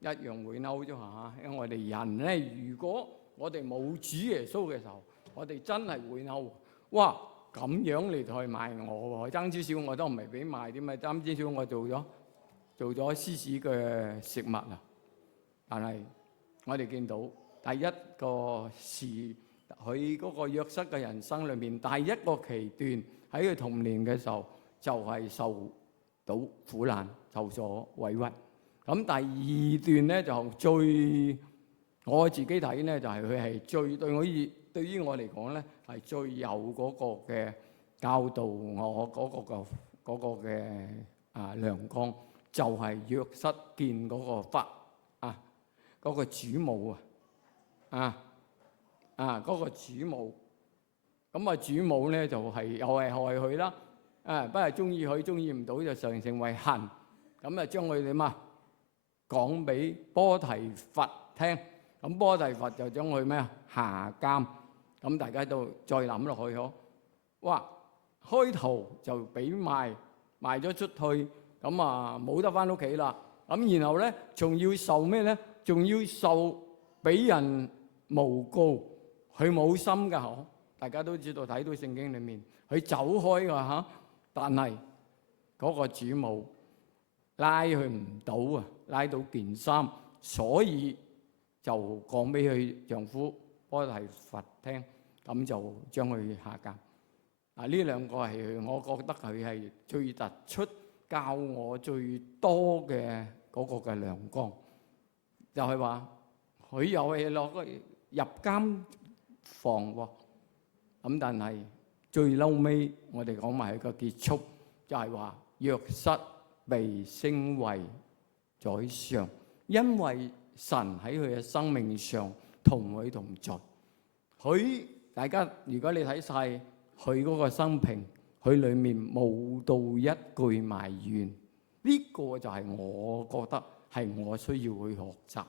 一樣會嬲啫嚇。因為我哋人咧，如果我哋冇主耶穌嘅時候，我哋真係會嬲。哇！咁樣嚟去賣我喎，爭少少我都唔係俾賣點啊，爭少少我做咗獅子嘅食物啊。但係我哋見到第一個事，佢嗰個約瑟嘅人生裏面，第一個期段喺佢童年嘅時候，就係受到苦難，受咗委屈。咁第二段咧就最我自己睇咧，就係佢係最對於我嚟講咧，係最有嗰個嘅教導我嗰個嘅亮光，就係約瑟見嗰個嗰個主母嗰個主母。咁主母咧就係又係害佢啦，不係中意佢，中意唔到就成為恨。咁將佢點啊講俾波提乏聽，咁波提乏就將佢咩下監。咁大家都再諗落去嗬，哇！開頭就俾賣咗出去，咁冇得翻屋企啦。咁然後咧仲要受咩咧？仲要受俾人誣告，佢冇心噶嗬。大家都知道睇到聖經裏面，佢走開噶嚇，但係嗰個主母拉佢唔到拉到件衫，所以就講俾佢丈夫波提乏聽，咁就將佢下監。呢兩個係我覺得佢係最突出、教我最多嘅嗰個嘅亮光，就係話佢又係落入監房喎。咁但係最嬲尾，我哋講埋個結束，就係話約瑟被升為宰相，因為神喺佢嘅生命上同佢同在。大家如果你睇晒佢嗰個生平，佢裏面冇到一句埋怨，呢個就係我覺得係我需要去學習。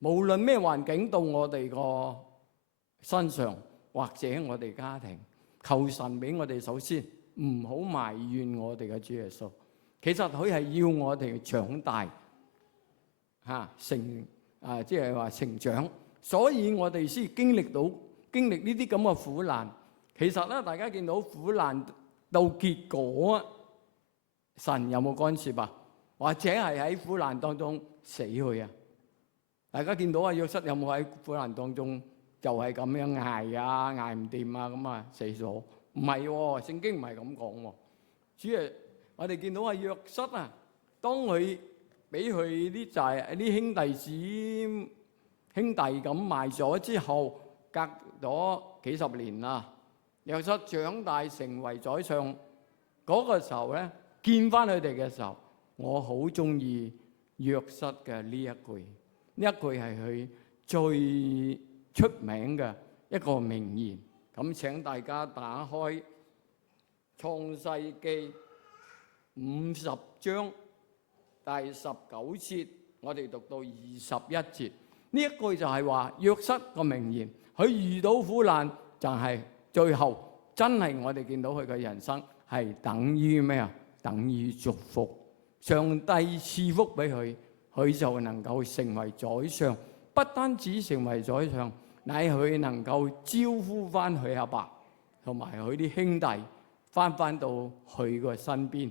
無論咩環境到我哋個身上，或者我哋家庭，求神俾我哋首先唔好埋怨我哋嘅主耶穌。其實佢係要我哋長大即係話成長，所以我哋先經歷呢啲咁嘅苦難。其實咧，大家見到苦難到結果，神有冇干涉啊？或者係喺苦難當中死去啊？大家見到啊，約瑟有冇喺苦難當中就係咁樣捱啊，捱唔掂啊，咁啊死咗？唔係喎，聖經唔係咁講喎。主要我哋見到啊，約瑟啊，當佢俾佢啲兄弟咁賣咗之後，隔咗幾十年啦，約瑟長大成為宰相嗰個時候咧，見翻佢哋嘅時候，我好中意約瑟嘅呢一句，呢一句係佢最出名嘅一個名言。咁請大家打開創世記50章第19節，我哋讀到21節。呢一句就係話約瑟個名言，佢遇到苦難就係最後真係我哋見到佢嘅人生係等於咩啊？等於祝福。上帝賜福俾佢，佢就能夠成為宰相。不單止成為宰相，乃佢能夠招呼翻佢阿爸同埋佢啲兄弟翻到佢個身邊。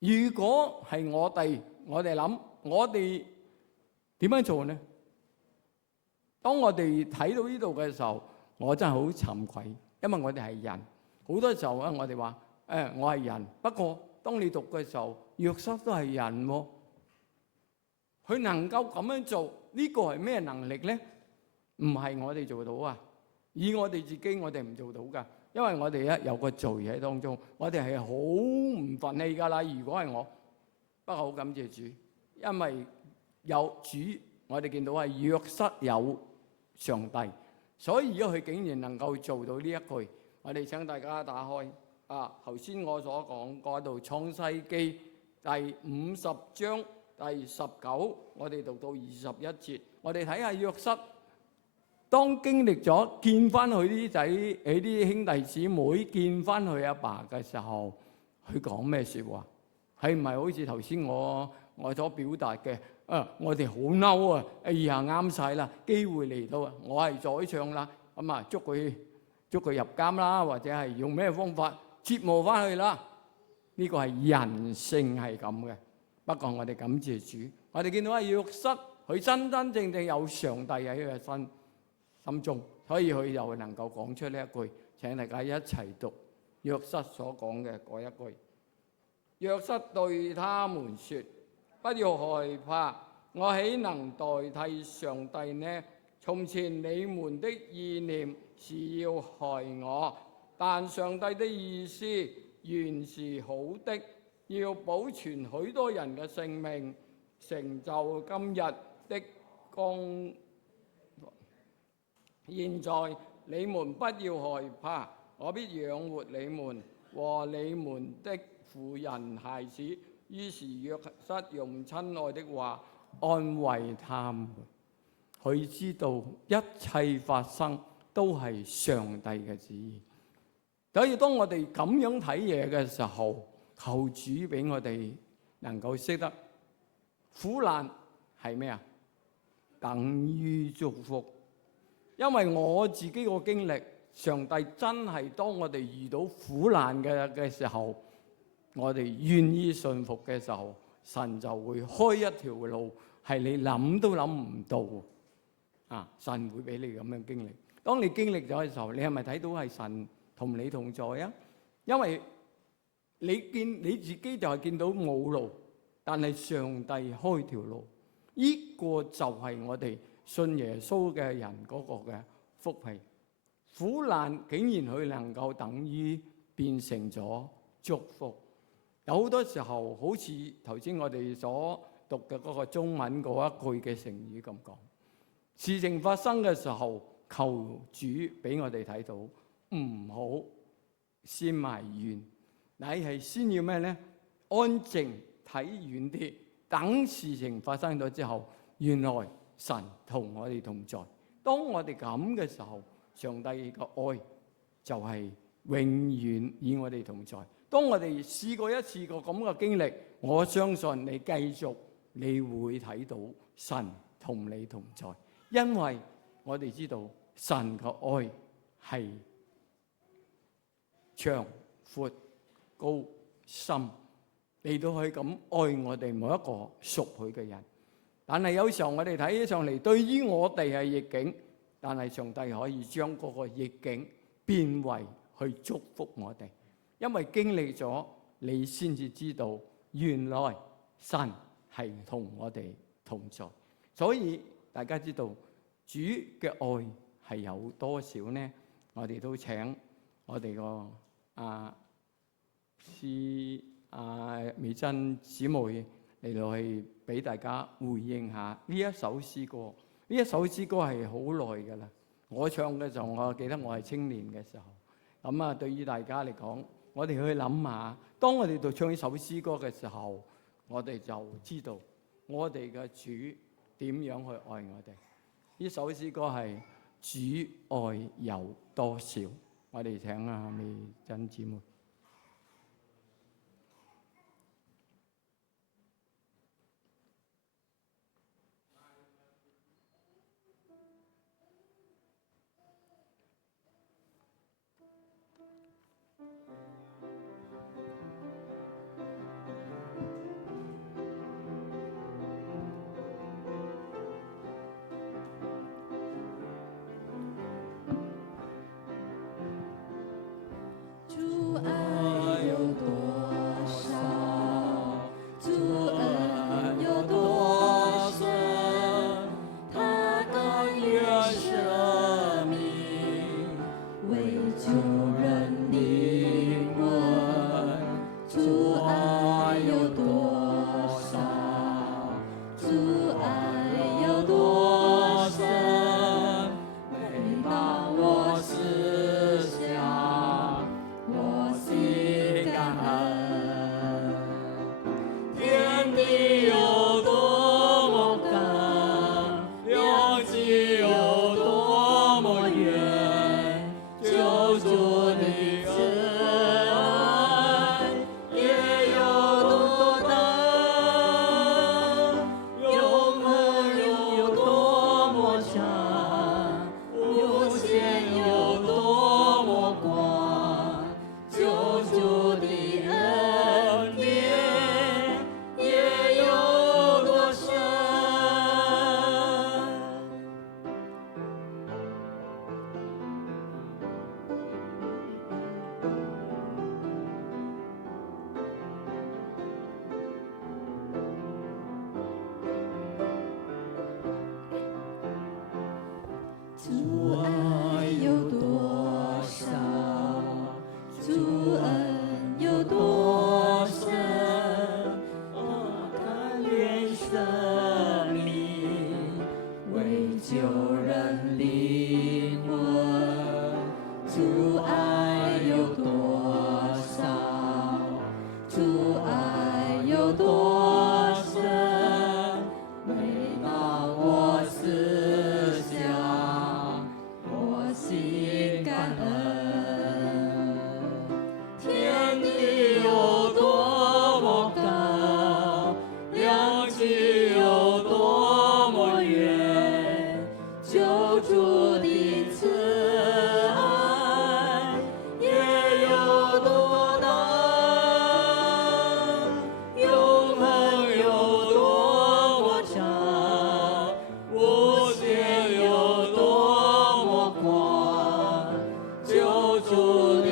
如果係我哋諗，我哋點樣做呢？當我哋睇到呢度嘅時候，我真係好慚愧，因為我哋係人。好多時候啊，我哋話我係人。不過當你讀嘅時候，約瑟都係人喎，佢能夠咁樣做，呢個係咩能力呢？唔係我哋做到啊！以我哋自己，我哋唔做到噶，因為我哋有個罪喺當中，我哋係好唔忿氣噶啦。如果係我，不過好感謝主，因為有主，我哋見到係約瑟有上帝，所以佢竟然能夠做到呢一句。我哋請大家打開頭先我所講嗰度創世記第50章第19，我哋讀到21節，我哋睇下約瑟當經歷咗見翻佢啲仔、佢啲兄弟姊妹見翻佢阿爸嘅時候，佢講咩説話？係唔係好似頭先我所表達嘅？我哋好嬲啊！哎呀，啱晒啦，機會嚟到啊！我係宰相啦，咁啊捉佢入監啦，或者係用咩方法折磨翻去啦？呢個係人性係咁嘅。不過我哋感謝主，我哋見到約瑟佢真真正正有上帝喺佢嘅心中，所以佢又能夠講出呢一句。請大家一齊讀約瑟所講嘅嗰一句。約瑟對他們說：不要害怕，我豈能代替上帝呢？從前你們的意念是要害我，但上帝的意思原是好的，要保存許多人嘅性命，成就今日的功。現在你們不要害怕，我必養活你們和你們的婦人孩子。於是約瑟用親愛的話安慰他們。佢知道一切發生都係上帝嘅旨意。所以當我哋咁樣睇嘢嘅時候，求主俾我哋能夠識得苦難係咩啊？等於祝福。因為我自己個經歷，上帝真係當我哋遇到苦難嘅時候，我哋願意信服嘅時候，神就會開一條路，係你諗都諗唔到。神會俾你咁樣經歷。當你經歷咗嘅時候，你係咪睇到係神同你同在啊？因為你自己就係見到冇路，但係上帝開條路。呢個就係我哋信耶穌嘅人嗰個嘅福氣。苦難竟然佢能夠等於變成咗祝福。有好多時候，好似頭先我哋所讀嘅嗰個中文嗰一句嘅成語咁講，事情發生嘅時候，求主俾我哋睇到，唔好先埋怨，乃係先要咩呢？安靜睇遠啲，等事情發生咗之後，原來神同我哋同在。當我哋咁嘅時候，上帝嘅愛就係永遠與我哋同在。當我哋試過一次個咁嘅經歷，我相信你繼續，你會睇到神同你同在，因為我哋知道神嘅愛係長、闊、高、深，嚟到去咁愛我哋每一個屬佢嘅人。但係有時候我哋睇起上嚟，對於我哋係逆境，但係上帝可以將嗰個逆境變為去祝福我哋，因為經歷咗，你先至知道原來神係同我哋同在。所以大家知道主嘅愛係有多少呢？我哋都請我哋個美珍姊妹嚟到去俾大家回應下呢一首詩歌。呢一首詩歌係好耐㗎啦，我唱嘅時候，我記得我係青年嘅時候。咁對於大家嚟講，我哋去諗下，當我哋度唱呢首詩歌嘅時候，我哋就知道我哋嘅主點樣去愛我哋。呢首詩歌係主愛有多少？我哋請美珍姊妹。主愛有多少？主恩有多深？他甘願捨命，為救人靈魂。主愛有多少？主愛有多深？每當我思想，我心感恩。天地有多麼高，量極有多麼遠，救主的慈愛也有多大，永恆有多麼長，無限有多麼廣，救主的恩典也有多深。主愛有多少？主恩有多深？他甘願捨命，為救人靈魂。主愛有多少？主愛有多深？每當我思想，我心感恩。天地有多麼高，量極有多麼遠，救主的慈愛也有多大，永恆有多麼長，無限有多麼廣，救主的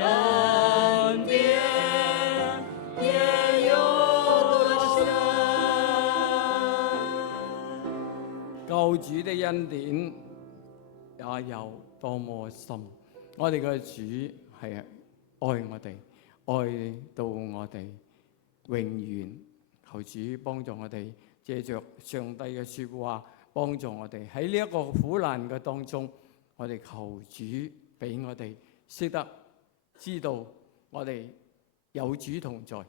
恩典也有多深。救主的恩典也有多麼深。我哋嘅主係愛我哋，愛到我哋永遠。求主幫助我哋，借着上帝嘅説話幫助我哋喺呢一個苦難嘅當中，我哋求主俾我哋識得知道我哋有主同在，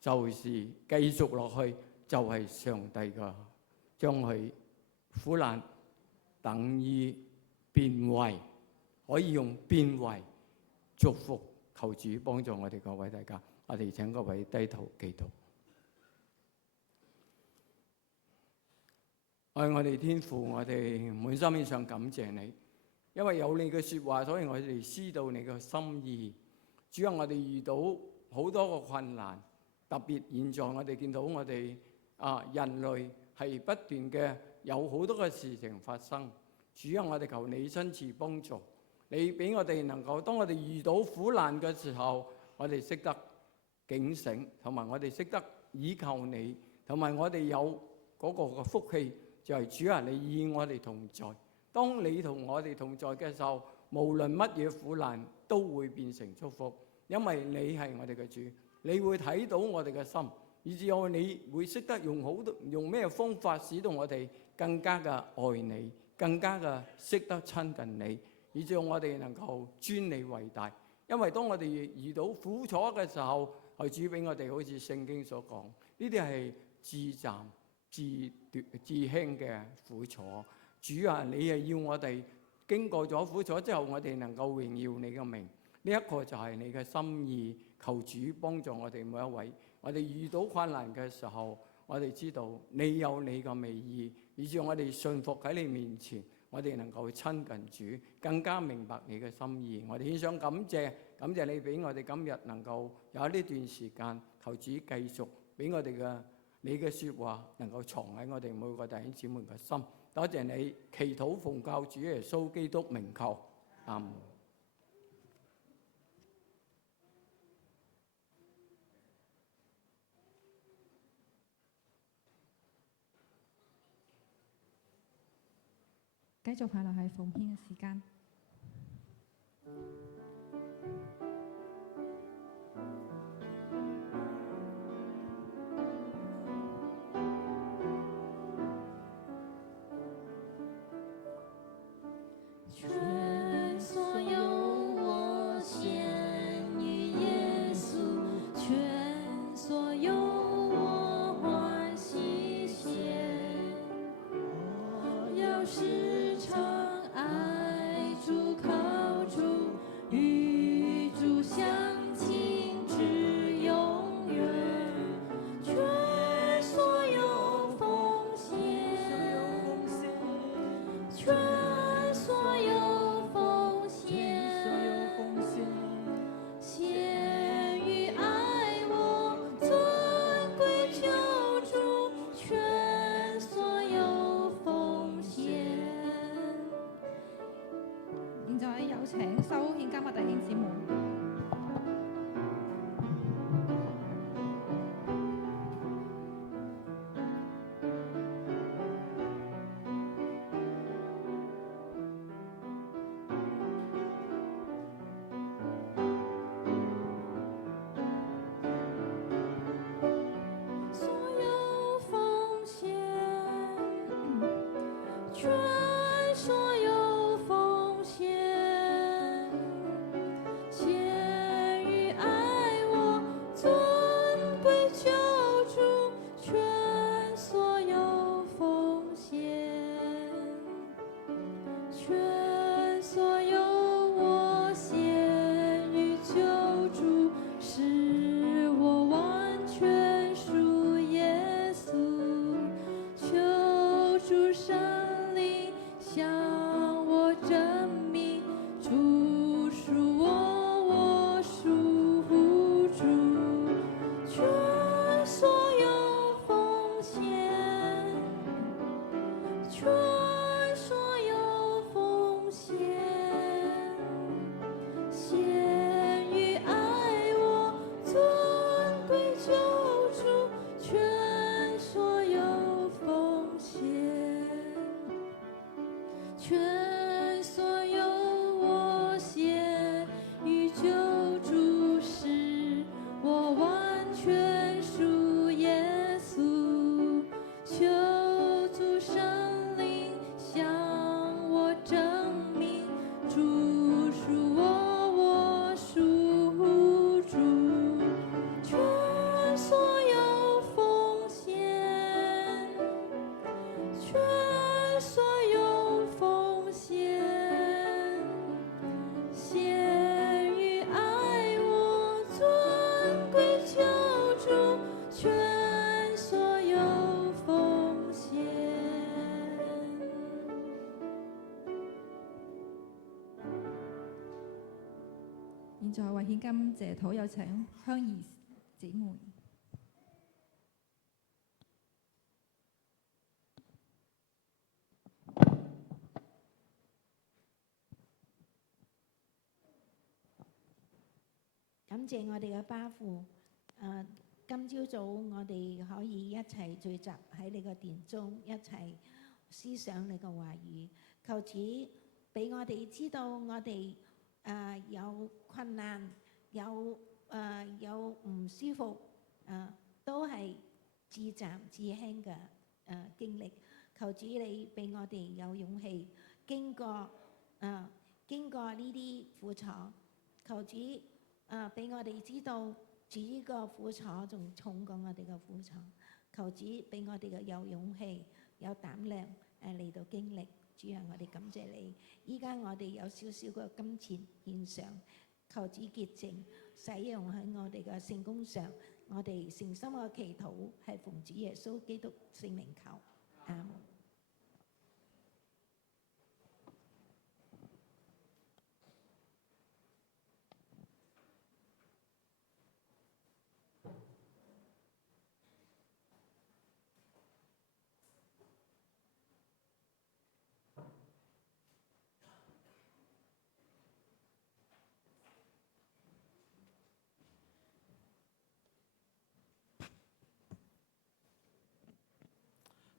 就是繼續落去就係上帝嘅將佢苦難等於變為，可以用變為祝福。求主幫助我哋各位大家，我哋請各位低頭祈禱。愛我哋天父，我哋滿心以上感謝你，因為有你嘅説話，所以我哋知道你嘅心意。主啊，我哋遇到好多個困難，特別現在我哋見到我哋人類係不斷嘅有好多嘅事情發生。主啊，我哋求你親自幫助，你俾我哋能夠當我哋遇到苦難嘅時候，我哋識得警醒，同埋我哋識得倚靠你，同埋我哋有嗰個嘅福氣，就係主啊，你與我哋同在。當你同我哋同在嘅時候，無論乜嘢苦難都會變成祝福，因為你係我哋嘅主，你會睇到我哋嘅心，以至我你會識得用咩方法使到我哋更加嘅愛你，更加嘅識得親近你，以至我哋能夠尊你為大。因為當我哋遇到苦楚嘅時候，係主俾我哋好似聖經所講，呢啲係至暫至輕嘅苦楚。主啊，你係要我哋經過咗苦楚之後，我哋能夠榮耀你嘅名。呢一個就係你嘅心意。求主幫助我哋每一位。我哋遇到困難嘅時候，我哋知道你有你嘅美意，以至我哋信服喺你面前，我哋能夠親近主，更加明白你嘅心意。我哋獻上感謝你俾我哋今日能夠有呢段時間，求主繼續俾我哋你嘅説話能夠藏喺我哋每個弟兄姊妹嘅心。多謝你，祈禱奉靠主耶穌基督名求，阿門。繼續快樂係奉獻嘅時間。全所有我獻與耶穌，全所有我歡喜獻。我要時常愛主靠主，與主相親至永遠。全所有奉獻，全所有奉獻，獻與愛我尊貴救主，全所有奉獻。現在有請收獻金嘅弟兄姊妹。所有奉獻，全所有奉獻，獻與愛我尊貴救主，全所有奉獻，全所有我獻與救主，使我完全屬耶穌。求主聖靈向我證明，主屬我，我屬主。全所有奉獻，全所有奉獻，獻與愛我尊貴救主，全所有奉獻，全所有我獻與救主，使我完全屬耶穌。求主聖靈向我證明，主屬我，我屬主。全所有奉獻，全所有奉獻，獻與愛我尊貴救主，全所有奉獻。現在為獻金謝禱，有請香兒姊妹。感謝我哋嘅巴父。今朝早我哋可以一齊聚集喺你個殿中，一齊思想你個話語。求主俾我哋知道我哋有困難，有唔舒服，都係自責自輕嘅經歷。求主你俾我哋有勇氣經過呢啲苦楚。求主俾我哋知道主呢個苦楚仲重過我哋嘅苦楚。求主俾我哋嘅有勇氣有膽量嚟到經歷。主啊，我哋感謝你。依家我哋有少少嘅金錢獻上，求主潔淨使用喺我哋嘅聖工上。我哋誠心嘅祈禱係奉主耶穌基督聖名求，阿門。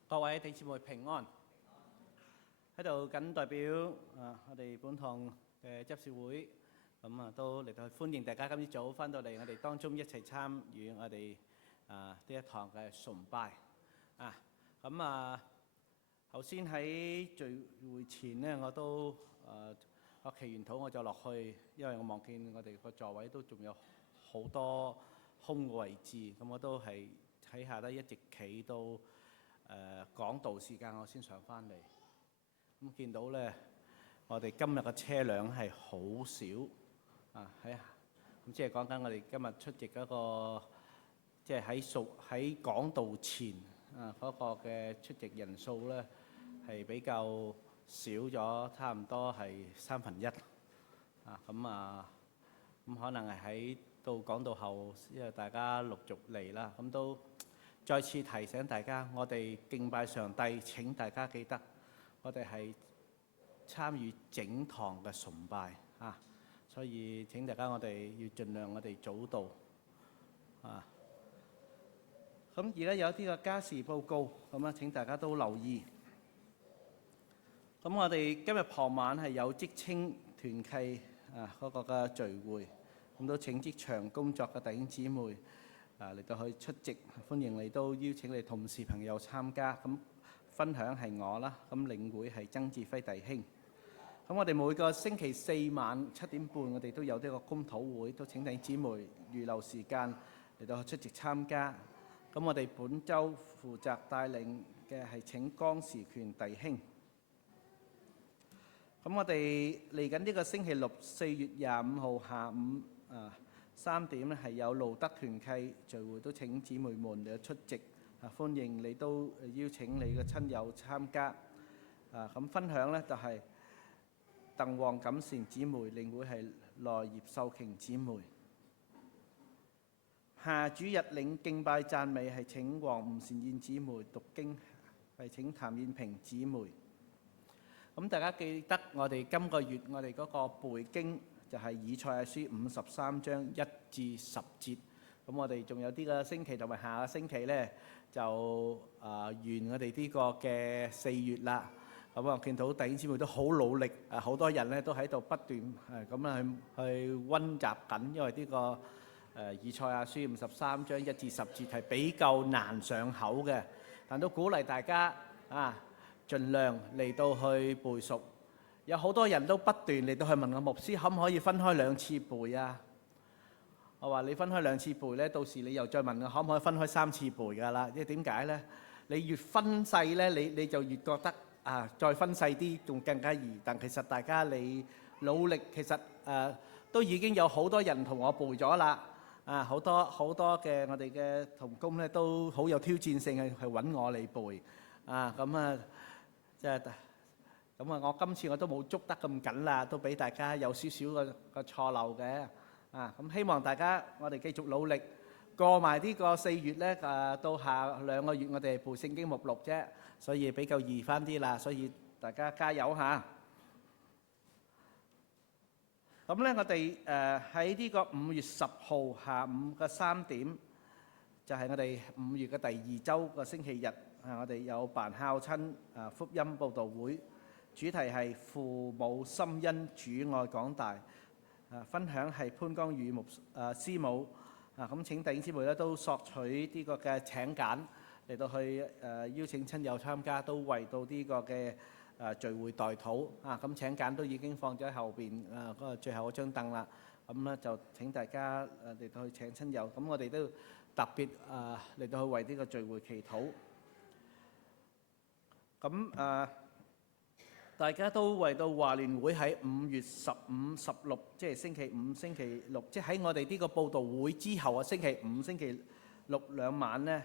各位弟兄姊妹平安，喺度謹代表我哋本堂嘅執事會，都嚟到歡迎大家今朝早翻到嚟我哋當中一齊參與我哋呢一堂嘅崇拜。頭先喺聚會前呢，我都祈完禱我就落去，因為我望見我哋個座位都仲有好多空嘅位置，咁我都係喺下低一直企到講道時間，我先上翻嚟。咁見到咧，我哋今日嘅車輛係好少咁即係講緊我哋今日出席嗰個，即係喺講道前嗰個嘅出席人數咧係比較少咗，差唔多係1/3。咁可能係喺到講道後，因為大家陸續嚟啦，咁都再次提醒大家，我哋敬拜上帝，請大家記得，我哋係參與整堂嘅崇拜所以請大家我哋要盡量我哋早到咁而家有啲嘅家事報告，咁請大家都留意。咁我哋今日傍晚係有職青團契嗰個嘅聚會，咁都請職場工作嘅弟兄姊妹嚟到去出席，歡迎你，都邀請你同事朋友參加。咁分享係我啦，咁領會係曾志輝弟兄。咁我哋每個星期四晚7點半，我哋都有呢個公禱會，都請弟兄姊妹預留時間嚟到出席參加。咁我哋本週負責帶領嘅係請江時權弟兄。咁我哋嚟緊呢個星期六4月25號下午3點咧，係有路德團契聚會，都請姊妹們嚟出席歡迎你，都邀請你嘅親友參加。咁分享咧就係鄧黃錦善姊妹，領會係羅葉秀瓊姊妹。下主日領敬拜讚美係請黃吳善燕姊妹，讀經係請譚燕平姊妹。咁大家記得我哋今個月我哋嗰個背經就係以賽亞書53章1至10節。咁我哋仲有啲個星期同埋下個星期咧就完我哋呢個嘅4月啦。咁我見到弟兄姊妹都好努力，好多人咧都喺度不斷去溫習緊，因為呢個以賽亞書53章1至10節係比較難上口嘅，但都鼓勵大家盡量嚟到去背熟。有好多人都不斷嚟到去問我牧師，可唔可以分開2次背啊？我話你分開2次背咧，到時你又再問我可唔可以分開3次背㗎啦。因為點解咧？你越分細咧，你就越覺得再分細啲仲更加易。但其實大家你努力，其實都已經有好多人同我背咗啦。好多嘅我哋嘅同工咧都好有挑戰性去揾我嚟背。即係我今次我都冇捉得咁緊啦，都俾大家有少少個錯漏嘅。咁希望大家我哋繼續努力過埋呢個4月咧，到下2個月我哋背聖經目錄啫，所以比較易翻啲啦。所以大家加油嚇！咁咧，我哋喺呢個5月10號下午嘅3點，就係我哋5月嘅第2週個星期日，我哋有辦孝親福音佈道會，主題係父母深恩主愛廣大，分享係潘光宇師母，咁請弟兄姊妹咧都索取呢個嘅請柬嚟到去邀請親友參加，都為到呢個嘅聚會代禱咁請柬都已經放咗喺後邊嗰個最後嗰張凳啦。咁咧就請大家嚟到去請親友。咁我哋都特別嚟到去為呢個聚會祈禱。咁大家都為到華聯會喺5月15、16，即係星期五、星期六，即係喺我哋呢個佈道會之後星期五、星期六兩晚呢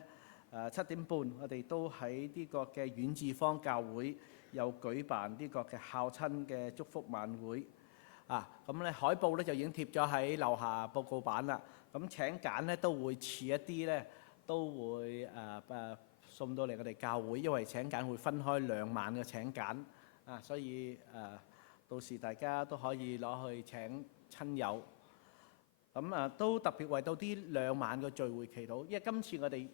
，7點半，我哋都喺呢個嘅遠志坊教會有舉辦呢個嘅孝親嘅祝福晚會。咁咧海報咧就已經貼咗喺樓下報告板啦。咁請柬咧都會遲一啲咧，都會送到嚟我哋教會，因為請柬會分開2晚嘅請柬。所以到時大家都可以攞去請親友。咁都特別為到啲2晚嘅聚會祈禱，因為今次我哋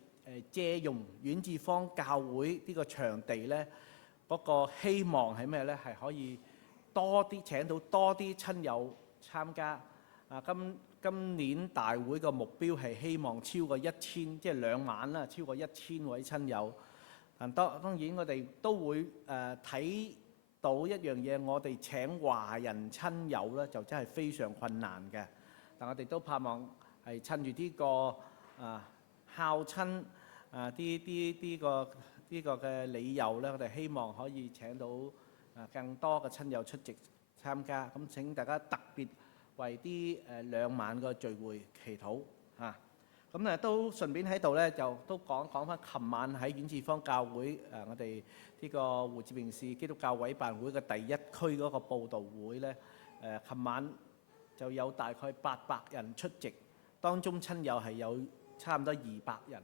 借用遠志坊教會呢個場地咧，嗰個希望係咩咧？係可以多啲請到多啲親友參加。今年大會個目標係希望超過1000，即係2晚啦，超過1000位親友。當然我哋都會睇到一樣嘢，我哋請華人親友咧就真係非常困難嘅。但我哋都盼望係趁住呢個孝親呢個嘅理由咧，我哋希望可以請到更多嘅親友出席參加。咁請大家特別為啲2晚嘅聚會祈禱咁都順便喺度咧，就都講翻琴晚喺遠志坊教會我哋呢個胡志明市基督教委辦會嘅第1區嗰個佈道會咧，琴晚就有大概800人出席，當中親友係有差唔多200人。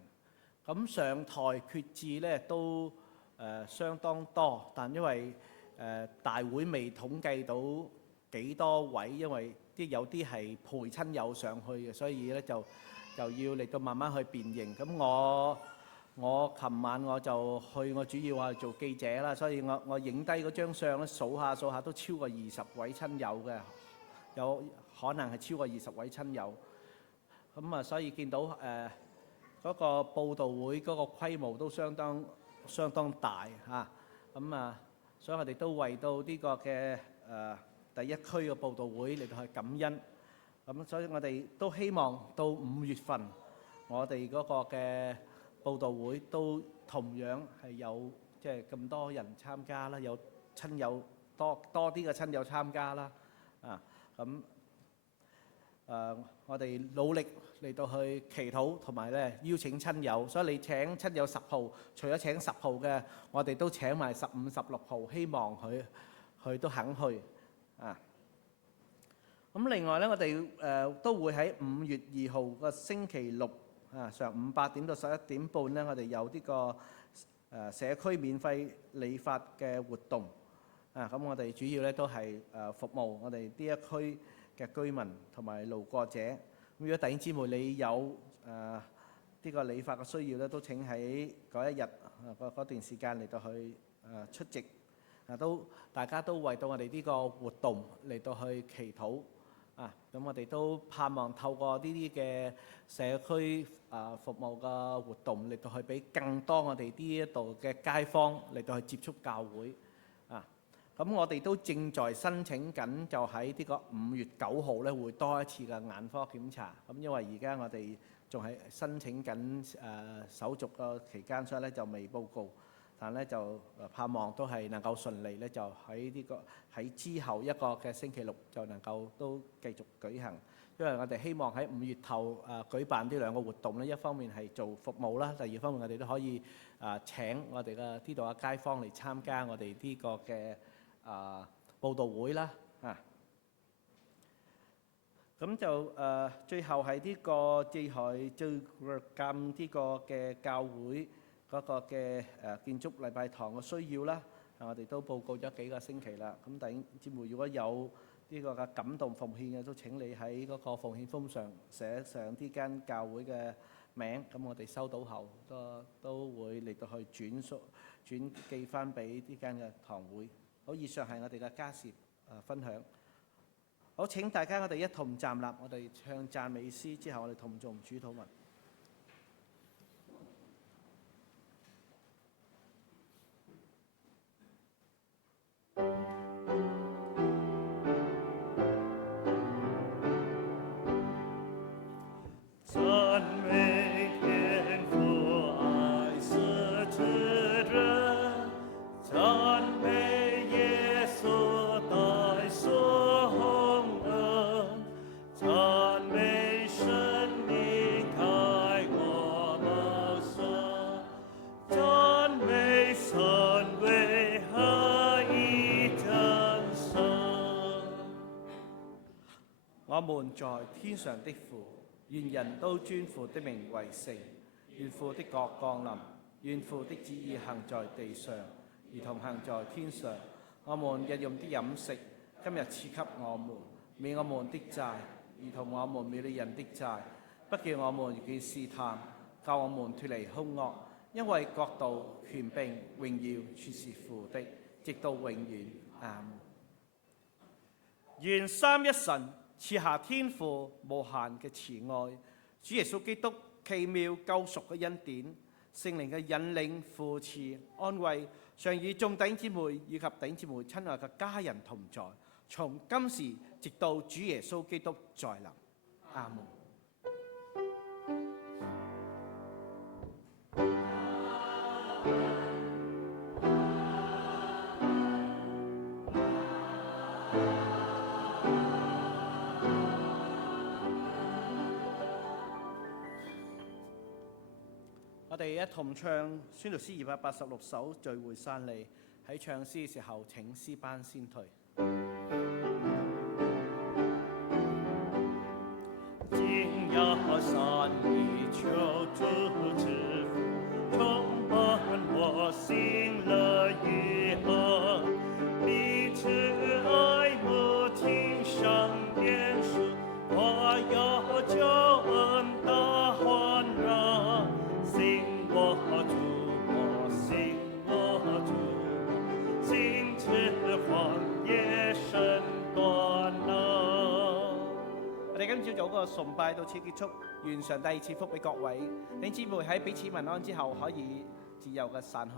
咁上台決志咧都相當多，但因為大會未統計到幾多位，因為有啲係陪親友上去嘅，所以咧就要嚟到慢慢去辨認。咁我琴晚我就去，我主要係做記者啦，所以我影低嗰張相咧，數下都超過20位親友嘅，有可能係超過20位親友。咁所以見到嗰個佈道會嗰個規模都相當大所以我哋都為到呢個嘅第1區嘅佈道會嚟到去感恩。咁所以我哋都希望到5月份，我哋嗰個嘅佈道會都同樣係有即係咁多人參加啦，有親友多啲嘅親友參加啦。我哋努力嚟到去祈禱，同埋咧邀請親友。所以你請親友10號，除咗請10號嘅，我哋都請埋15、16號，希望佢都肯去咁另外咧，我哋都會喺5月2號個星期六上午8點到11點半咧，我哋有呢個社區免費理髮嘅活動咁我哋主要咧都係服務我哋呢一區嘅居民同埋路過者。咁如果弟兄姊妹你有呢個理髮嘅需要咧，都請喺嗰一日嗰段時間嚟到去出席大家都為到我哋呢個活動嚟到去祈禱咁我哋都盼望透過呢啲嘅社區服務嘅活動嚟到去俾更多我哋呢一度嘅街坊嚟到去接觸教會咁我哋都正在申請緊，就喺呢個5月9號咧會多一次嘅眼科檢查。咁因為而家我哋仲係申請緊手續嘅期間，所以咧就未報告。但咧就盼望都係能夠順利咧，就喺之後一個嘅星期六就能夠都繼續舉行。因為我哋希望喺5月頭舉辦呢2個活動咧，一方面係做服務啦，第二方面我哋都可以請我哋嘅呢度嘅街坊嚟參加我哋呢個嘅佈道會啦咁就最後係呢個最鑑呢個嘅教會嗰個嘅建築禮拜堂嘅需要啦，我哋都報告咗幾個星期啦。咁弟兄姊妹如果有呢個嘅感動奉獻嘅，都請你喺嗰個奉獻封上寫上呢間教會嘅名，咁我哋收到後都會嚟到去轉寄翻俾呢間嘅堂會。好，以上係我哋嘅家事分享。好，請大家我哋一同站立，我哋唱讚美詩之後，我哋同誦主禱文。赞美天父爱世之人，赞美耶稣代颂恩，赞美神离开我们生，赞美神为何以真神。我們在天上的父，願人都尊父的名為聖，願父的國降臨，願父的旨意行在地上，如同行在天上。我們日用的飲食，今日賜給我們，免我們的債，如同我們免了人的債，不叫我們遇見試探，救我們脱離兇惡。因為國度、權柄、榮耀，全是父的，直到永遠。阿們。願三一神賜下天父無限嘅慈愛，主耶穌基督奇妙救贖嘅恩典，聖靈嘅引領、扶持、安慰，常與眾弟兄姊妹以及弟兄姊妹親愛嘅家人同在，從今時直到主耶穌基督再臨。阿門。我哋一同唱宣道詩286首聚會山里，喺唱詩嘅時候請詩班先退。敬仰山里求主之福，充满我心乐与恩，彼此爱慕天上莲树，我要救恩大欢然，信我主，我信我主，信此荒野神断能。我哋今朝早嗰個崇拜到此結束，願上帝賜福俾各位。弟兄姊妹喺彼此問安之後，可以自由嘅散去。